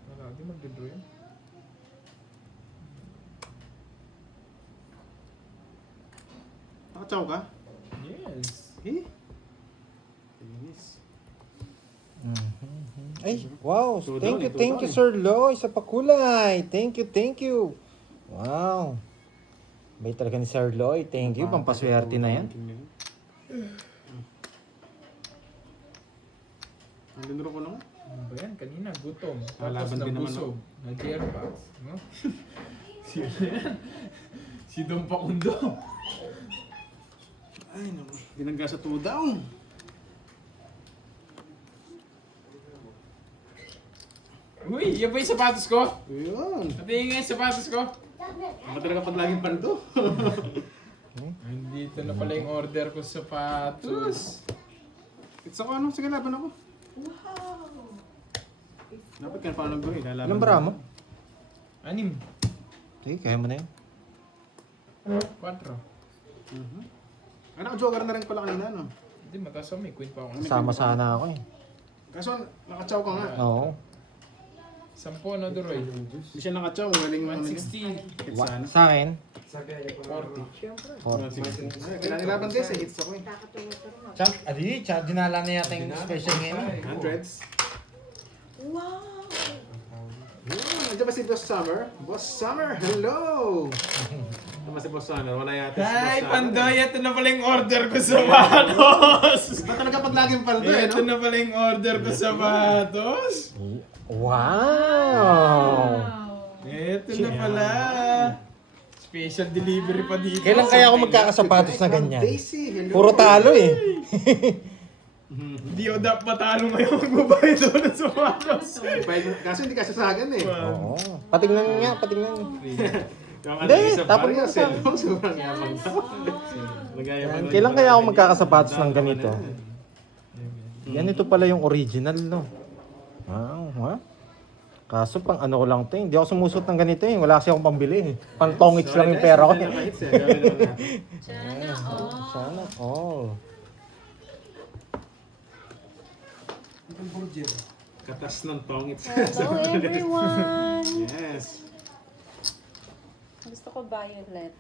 Wala, di mag-draw yun. Nakachaw ka? Yes. Eh? Yes. Ay, wow. Two Thank down, you, two thank down you, eh. Sir Loy, sa pakulay. Thank you, thank you. Wow. May talaga ni Sir Loy. Thank you. Pampaswerte na yan. Ang dinuro ko naman. Ano ba yan? Kanina, gutom. Tapos Lalaban din naman nabusog. Nag-airbox. No? Sino yan? Si Don Pakundo. Ay, naman. Dinangga sa 2 down. Uy, yan ba yung sapatos ko? Ayun. Patingin nga yung sapatos ko. Baka talaga pag laging pando. Nandito na pala yung order ko sa sapatos. It's ako ano? Sige, laban ako. Dapat ka na paano nag-draw eh. Lalaban. Ilang bara mo? 6. Sige, kaya mo na yun. 4. Ay, naka-joker na rin pala kanina, no? Hindi, mataas ako. May queen pa ako. Sama sana ako eh. Kaso, nakachaw ka nga. Oo. 10 na Duroy. Hindi siya nakachaw. Galing mo. 160. Hits sana. Sa akin, 40. 40. Ay, kailangan ilaban guys eh. Hits ako eh. Champ, adi, champ, dinala na yata yung special ngayon. Hundreds. Wow! Nandiyan ba si Boss Summer? Boss Summer, hello! Nandiyan ba si Boss Summer? Wala yata si Boss Ay, Summer. Pandoy, ito na pala yung order ko sa sapatos. Iba talaga pag laging paldo eh, Ito no? na pala yung order ko sa sapatos. Wow! Ito na pala. Special delivery pa dito. Kailan kaya ako magkakasapatos na ganyan? Daisy, hello! Puro talo eh. Hindi ako dapat matalo ngayon magbabayad doon ng sapatos. Kaso hindi kasasagan eh. Oo. Patingnan nga, patingnan. Yung Hindi, isa tapon pare, mo sa- hello, sobrang yaman daw. Nagayabang lang Kailan yung kaya ako mga magkakasapatos ng ganyan. ganito? Ganito pala yung original, no? Wow, ha? Kaso pang ano ko lang to, hindi ako sumusot ng ganito eh. Wala kasi akong pambili eh. Pang tongits lang yung pera ko eh. Nakahits eh, gawin naman natin. Sana all. Sana all. Katas ng tongits. Hello everyone! Yes. Gusto ko violet.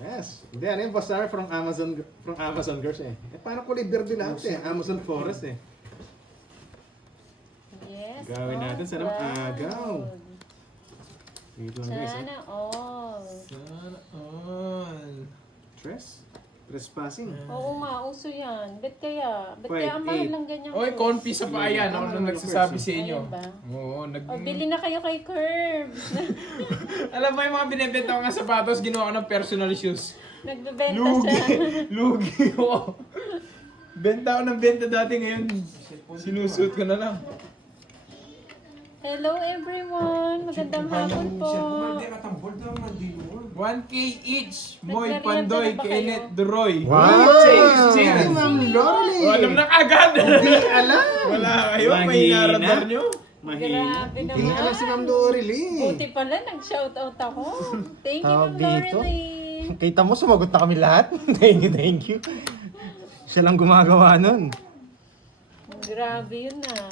Yes. Hindi, ano yung Boss Summer from Amazon Girls eh. Eh, paano kulay verde lahat eh? Amazon Forest eh. Yes. Gawin natin sa proud. agaw. Wait lang guys. Sana all. Sana all. Trespassing. Oo nga, uso yan. Ba't kaya? Ba't Wait, kaya ang mahal eight. ng ganyang Oy, confi sa paayan. Ako na nagsasabi sa inyo. Ayun ba? Oo, O, bili na kayo kay Curb. Alam mo yung mga binibenta ko nga sapatos, ginawa ko ng personal shoes. Nagbebenta Lugi. siya. Lugi ko. Benta ako ng benta dati ngayon. Sinusuot ko na lang. Hello everyone! Magandang hapon po. 1K each. Moy, Nagmerienda Pandoy, na ba kayo? Kenneth, Duroy. Wow! Thank you, Ma'am Lorely! Oh, alam na kagad. Hindi alam! Wala kayo, may Mahina. naradar nyo. Mahina. Grabe Hindi naman. alam si Ma'am Lorely. Buti pala, nag-shoutout ako. Thank you, Tawag Ma'am dito. Lorelei. Kita mo, sumagot na kami lahat. Thank you. Siya lang gumagawa nun. Grabe yun ah.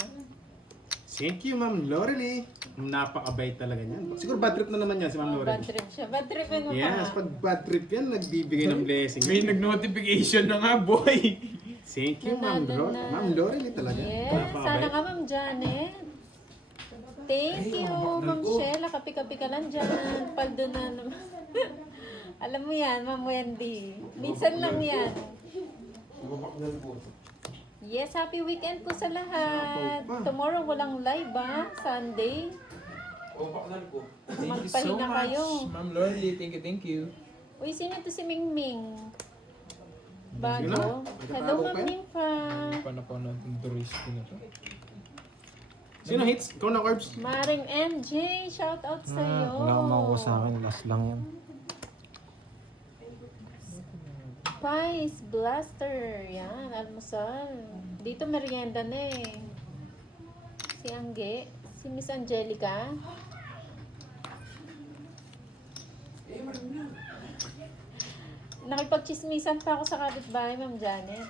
Thank you, Ma'am Lorely. Napakabait talaga niyan. Siguro bad trip na naman yan si Ma'am Bad Lorely. trip siya. Bad trip mo Yes, pa. pag bad trip yan, nagbibigay ng blessing. May nag-notification na nga, boy. Thank you, Ma'am Nanalo Lorely. na. Ma'am Lorely talaga. Yes, Napakabait. sana ka Ma'am Janet. Thank you, Ma'am Sheila. Kapi-kapi ka lang dyan. Paldo na naman. Alam mo yan, Ma'am Wendy. Minsan lang yan. Yes, happy weekend po sa lahat. Tomorrow walang live ba? Sunday. Thank you so Magpahinga much. kayo. Ma'am Lorely, thank you. Uy, sino to si Mingming? Sige Bago. na. Hello, Magkatago Ma'am kayo. Nympha. Paano pa natin Duroy ko na to? Sino hits? Ikaw na, Corbs. Maring MJ, shout out sa'yo. Wala akong makuha sa akin. Last lang yan. Spice Blaster. Yan, almusal. Dito merienda na eh. Si Angge. Si Miss Angelica. Nakipagchismisan pa ako sa kapitbahay, Ma'am Janet.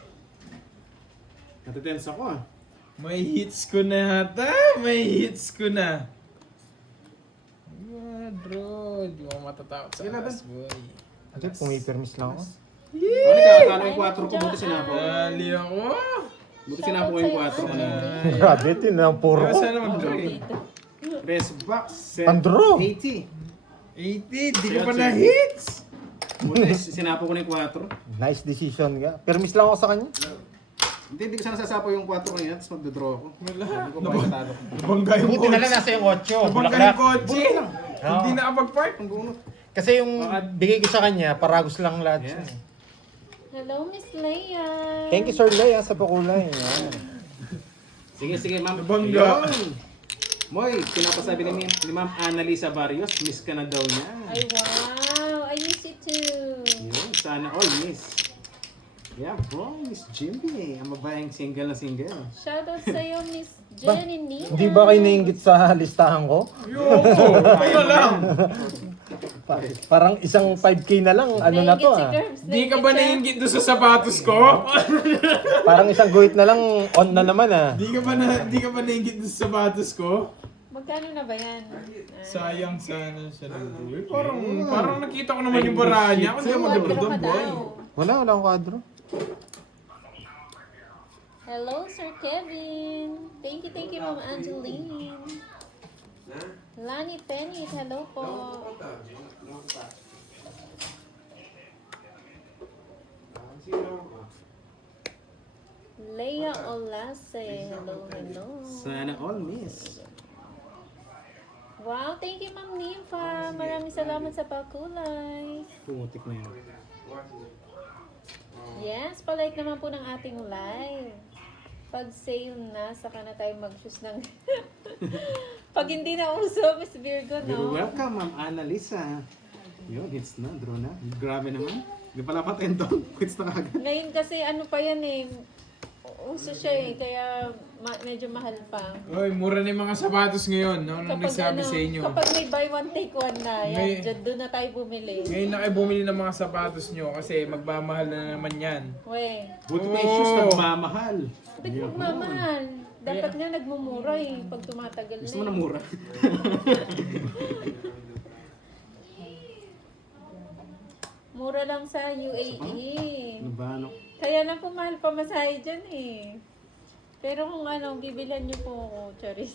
Natitense ako ah. May hits ko na ata. May hits ko na. Bro, di mo matatakot sa Sige na, alas, boy. Ate, pumipermis lang ako. Ano kakakano yung 4 ko? Buti sinapo. Dali ako. Buti sinapo ko yung 4 ko na. Grabe, ito na puro Pero ko. sana mag-Duroy. Press box. Set Pandro. 80. 80, di ko pa na hits. Buti sinapo ko na yung 4. Nice decision ka. Permis lang ako sa kanya. Hindi ko sana sasapo yung 4 ko na yan, tapos magdodraw ako. Wala. Sabi ko, bakit talo ko? Nabangga yung Buti na lang kotse. nasa yung 8. Nabangga yung kotse. Hindi nakapag-park. Ang bunot. Kasi yung bigay ko sa kanya, paragos lang lahat siya. Yes. Hello, Miss Leia. Thank you, Sir Leia, sa pakulay. Yan. Sige, ma'am. Nabangga. Ayun. Moy, pinapasabi ni Ma'am Annalisa Barrios, miss ka na daw niya. Ay, wow. I miss you too. Yun, sana all miss. Yeah, bro, Miss Jimby. Ang babaeng single na single. Shout out sa'yo, Miss Jenny Nina. Hindi ba kayo nainggit sa listahan ko? Yoko, kaya lang. Parang isang 5K na lang, ano na to Nainggit si ah. Curbs. Di ka ba siya. nainggit doon sa sapatos ko? Parang isang guhit na lang, on na naman ah. Di ka ba nainggit doon sa sapatos ko? Magkano na ba yan? Sayang sana siya lang. Uy, parang nakita ko naman yung baraha niya. Kung di ka maganda Quadro doon, ka boy. daw. Wala akong kwadro. Hello, Sir Kevin. Thank you, Ma'am Angeline. Lani Tenit, hello po. Leia Olase, hello. Sana all miss. Wow, thank you, Ma'am Nympha. Maraming salamat sa pakulay. Putik na yun. Yes, palike naman po ng ating live. Pag sale na, saka na tayo mag-choose ng... Pag hindi na uso, Miss Virgo, You're no? welcome, Ma'am Annalisa. Yun, hits na, draw na. Grabe naman. Di pala patento. Hits na kagad. Ngayon kasi ano pa yan eh, uso siya eh, kaya medyo mahal pa. Uy, mura na yung mga sapatos ngayon. No? Nung nagsabi sa inyo. kapag may buy one take one na, May- yan, dyan, doon na tayo bumili. Ngayon na kayo bumili ng mga sapatos nyo kasi magmamahal na naman yan. We, Buti na yung shoes Oo. nagmamahal. ba't magmamahal? Dapat nga nagmumura eh, pag tumatagal Gusto na mo na eh. mura. Mura lang sa UAE. Ano ba, ano? Kaya lang po mahal pamasahe dyan eh. Pero kung ano, bibilan niyo po ako, Charis.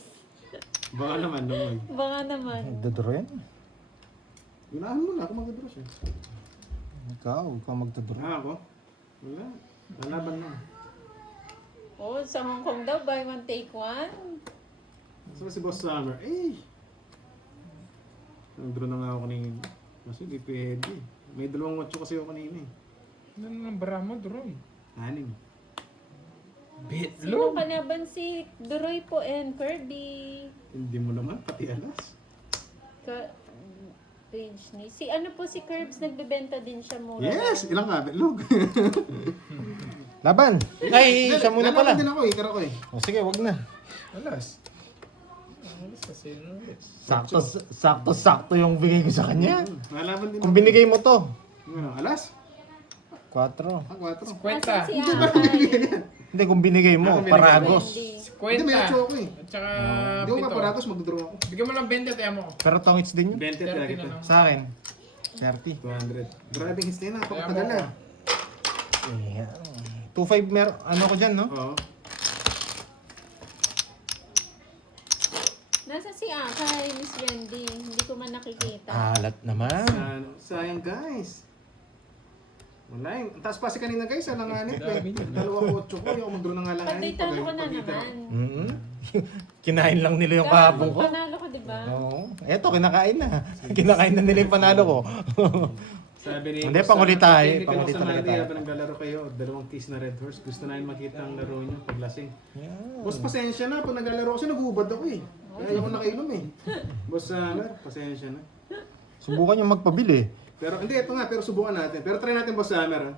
Baka naman, naman. Baka naman. Magdodro yan. Unahan mo na, ako mag-draw siya. Ikaw magdodro. Ako? Wala. Lalaban na. Oh, sa Hong Kong daw, buy one take one. So si Boss Summer, nag-draw na nga ako kanina. Kasi di pwede. May 2 watch kasi ako kanina eh. Ano ng bara mo, Duroy? 6. Bet. Sino kalaban si Duroy po and Kirby? Hindi mo naman, pati alas. Page ni. Si ano po si Curbs, nagbebenta din siya mura. Yes! Ilang ka? Lug. Laban! Ay, siya muna pala. Lalaban din ako eh, kara ko eh. O sige, wag na. Alas. Alas kasi no. Sakto yung bigay ko sa kanya. Lalaban din Kung binigay mo to. Ano, alas? 4. 4. Kwenta. Asan si Akay? Hindi, kung binigay mo, Ako binigay. paragos. Hindi, Kwenta. may 8 ako eh. At saka Hindi ko pito. maparatos, mag-draw ako. Bigyan mo lang 20, tayo mo. Pero tongits din yun. 20 talaga 30 kita. na lang. Sa akin, 30. 200. Grabe hits na yun, napakatagal Kaya ah. Ayan. 2.5 ano ko dyan, no? Oo. Nasa si Akay, Miss Wendy. Hindi ko man nakikita. Alat naman. Sayang guys. Wala yung, taas pa si kanina guys, alanganin. Dami yun. Dalawa ko 8 ko, yung mag-draw ng alanganin. Patay talo ko na naman. Mm-hmm. Kinain lang nila yung kahapon ko. Panalo ko, di ba? Oo. Eto, kinakain na. Kinakain na nila yung panalo ko. Sabi ni Hindi, pangulit tayo. Pangulit Pangulit sa talaga Mandy, tayo. habang naglalaro kayo, dalawang kiss na Red Horse. Gusto namin makita ang laro niyo pag lasing. Yeah. Boss, pasensya na. Pag naglalaro kasi nag-uubad ako eh. Kaya ako nakainom eh. Boss, pasensya na. Subukan yung magpabili. Pero hindi, ito nga, pero subukan natin. Pero try natin, Boss Summer. Ha?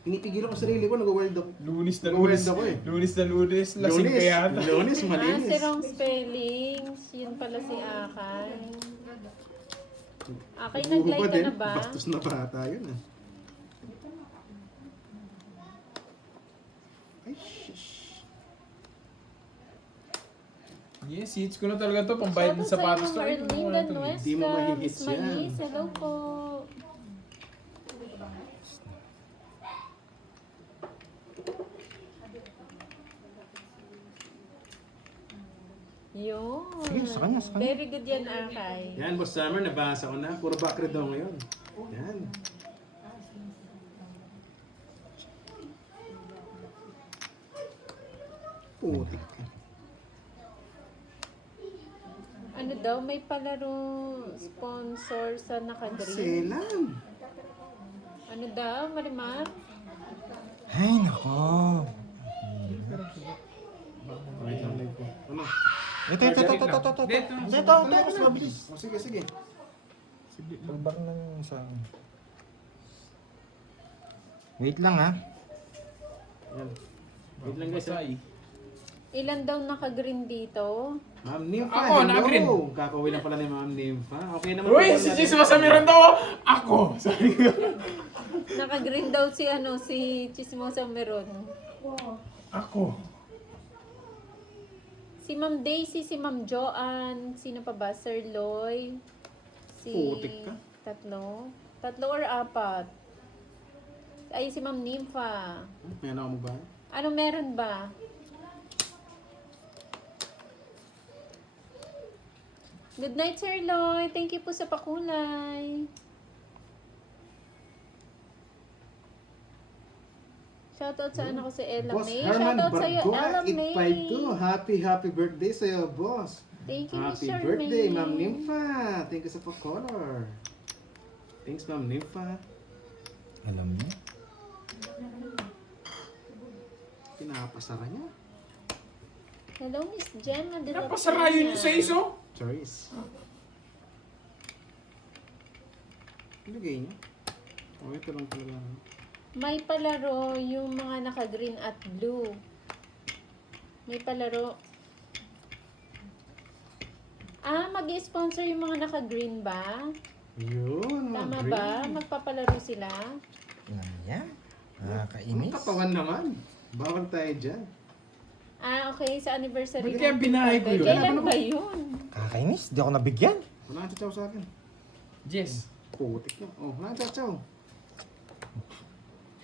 Pinipigilan ko sarili ko, nag-wild ako. Lunis na Nag-wild lunis. ako eh. Lunis na lunis. Lasing Lunis, ka yata. Lunis, Si malinis. wrong spellings. Yun pala si Akay. Akay, nag-like ka na ba? Bastos na bata yun ah. Ay, shish. Yes, hits ko na talaga to. Pambayad ng sapatos to. Marlene Di mo mahihits Danuesca. yan. Manis, hello po. Yun. Sige, sa kanya, sa kanya. Very good yan, Akay. Yan, Boss Summer, nabasa ko na. Puro backread daw ngayon. Yan. Putik. Ano daw, may palaro sponsor sa naka-green. Selam. Ano daw, Marimar? Ay, nako. Wait lang, live ko. Ano? Ito. Dito. Ito, mas mabilis. Oh, sige, sige. Pagbak ng isang... Wait lang ha. Yan. Wait lang guys. Masay. Ilan daw naka-green dito? Ma'am Nympha, Ako, naka-green. Kakawin na pala ni Ma'am Nympha. Okay naman. Uy, po si natin. Chismo sa meron to. Ako. Sabi ko. Naka-green daw si si Chismosa Meron. Ako. Si Ma'am Daisy, si Ma'am Joanne, sino pa ba? Sir Loy. Si Putik ka. Tatlo or 4? Ay, si Ma'am Nympha. May ano mo ba? Ano meron ba? Good night, Sir Loy. Thank you po sa pakulay. Shoutout sa anak ko si Ella Boss May. Herman Shoutout sa iyo, Bargoa, Ella May. 852. Happy birthday sa'yo, boss. Thank you, Happy Mr. birthday, May. Ma'am Nympha. Thank you sa pa-color. Thanks, Ma'am Nympha. Alam niyo? Pinapasara niya. Hello, Miss Gemma. Napasarayo niyo sa iso. Choice. Ilagay niya. Oh, ito lang talaga. May palaro yung mga naka-green at blue. May palaro. Mag-sponsor yung mga naka-green ba? Yun, mga Tama green. ba? Magpapalaro sila? Yan. Ang Nakakainis. katawan naman. Bawal tayo dyan. Okay. Sa anniversary. Ba't kaya binahay ko yun? Kailan ba yun? Kakainis. Di ako nabigyan. Wala kang tsaw sa akin. Jess. Putik na. Oh, wala kang tsaw.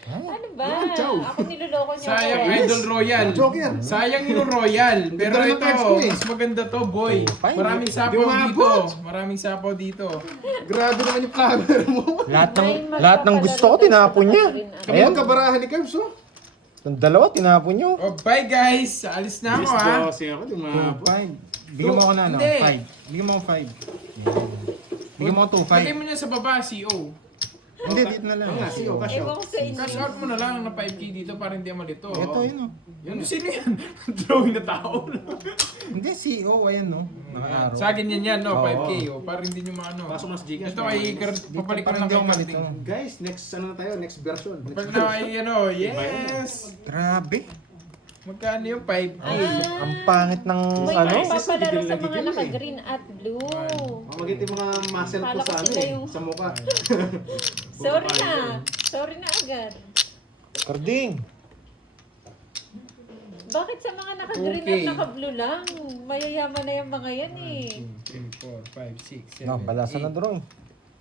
Ay, Ano ba? Yan, Chow. Ako niloloko niyo. Sayang ako. Idol Royal. Joker. Sayang yung Royal. Pero Ganda ng ito, cards ko eh. mas maganda to, boy. Fine. Maraming Di sapaw umabot. dito. Maraming sapaw dito. Grabe naman yung flower mo. lahat ng gusto ko, tinapon niya. Kami Ayan. magkabarahan ni Cubs, oh. Yung dalawa, tinapon nyo. Oh, bye guys. Alis na ako, ha. Bossing ako, di umabot. 2.5. Bigyan mo ako na, ano? Hindi. 5. Bigyan mo ako 5. Bigyan mo ako 2.5. Lagay mo niya sa baba, CO. Hindi, dito na lang. Oo nga, CEO, cash Ewan out. ko sa inyo. Cash out mo na lang ng 5K dito para hindi malito. Ito, yun o. Yun, sino yan? Drawing na tao. Hindi, CEO, ayan no. Naka-araw. Sa akin yan, no? Oo. 5K, oh. Para hindi nyo maano. Pasok na sa Gcash. Ito ay papalik ko lang parang kayo hindi ako marketing. malito. Guys, next ano na tayo? Next version. Next Pag na ay ano, yes! Grabe. Magkano yung 5K? Ang pangit ng May ano. magpapalaro sa mga Gigil eh. naka-green at blue. Mamagit yung mga muscle ko Kala ko sa ano sila eh, yung- sa mukha. Sorry na. Sorry na agad. Karding. Bakit sa mga naka-green Okay. at naka-blue lang? Mayayaman na yung mga yan eh. 2, 3, 4, 5, 6, 7, No, balasan na drawing.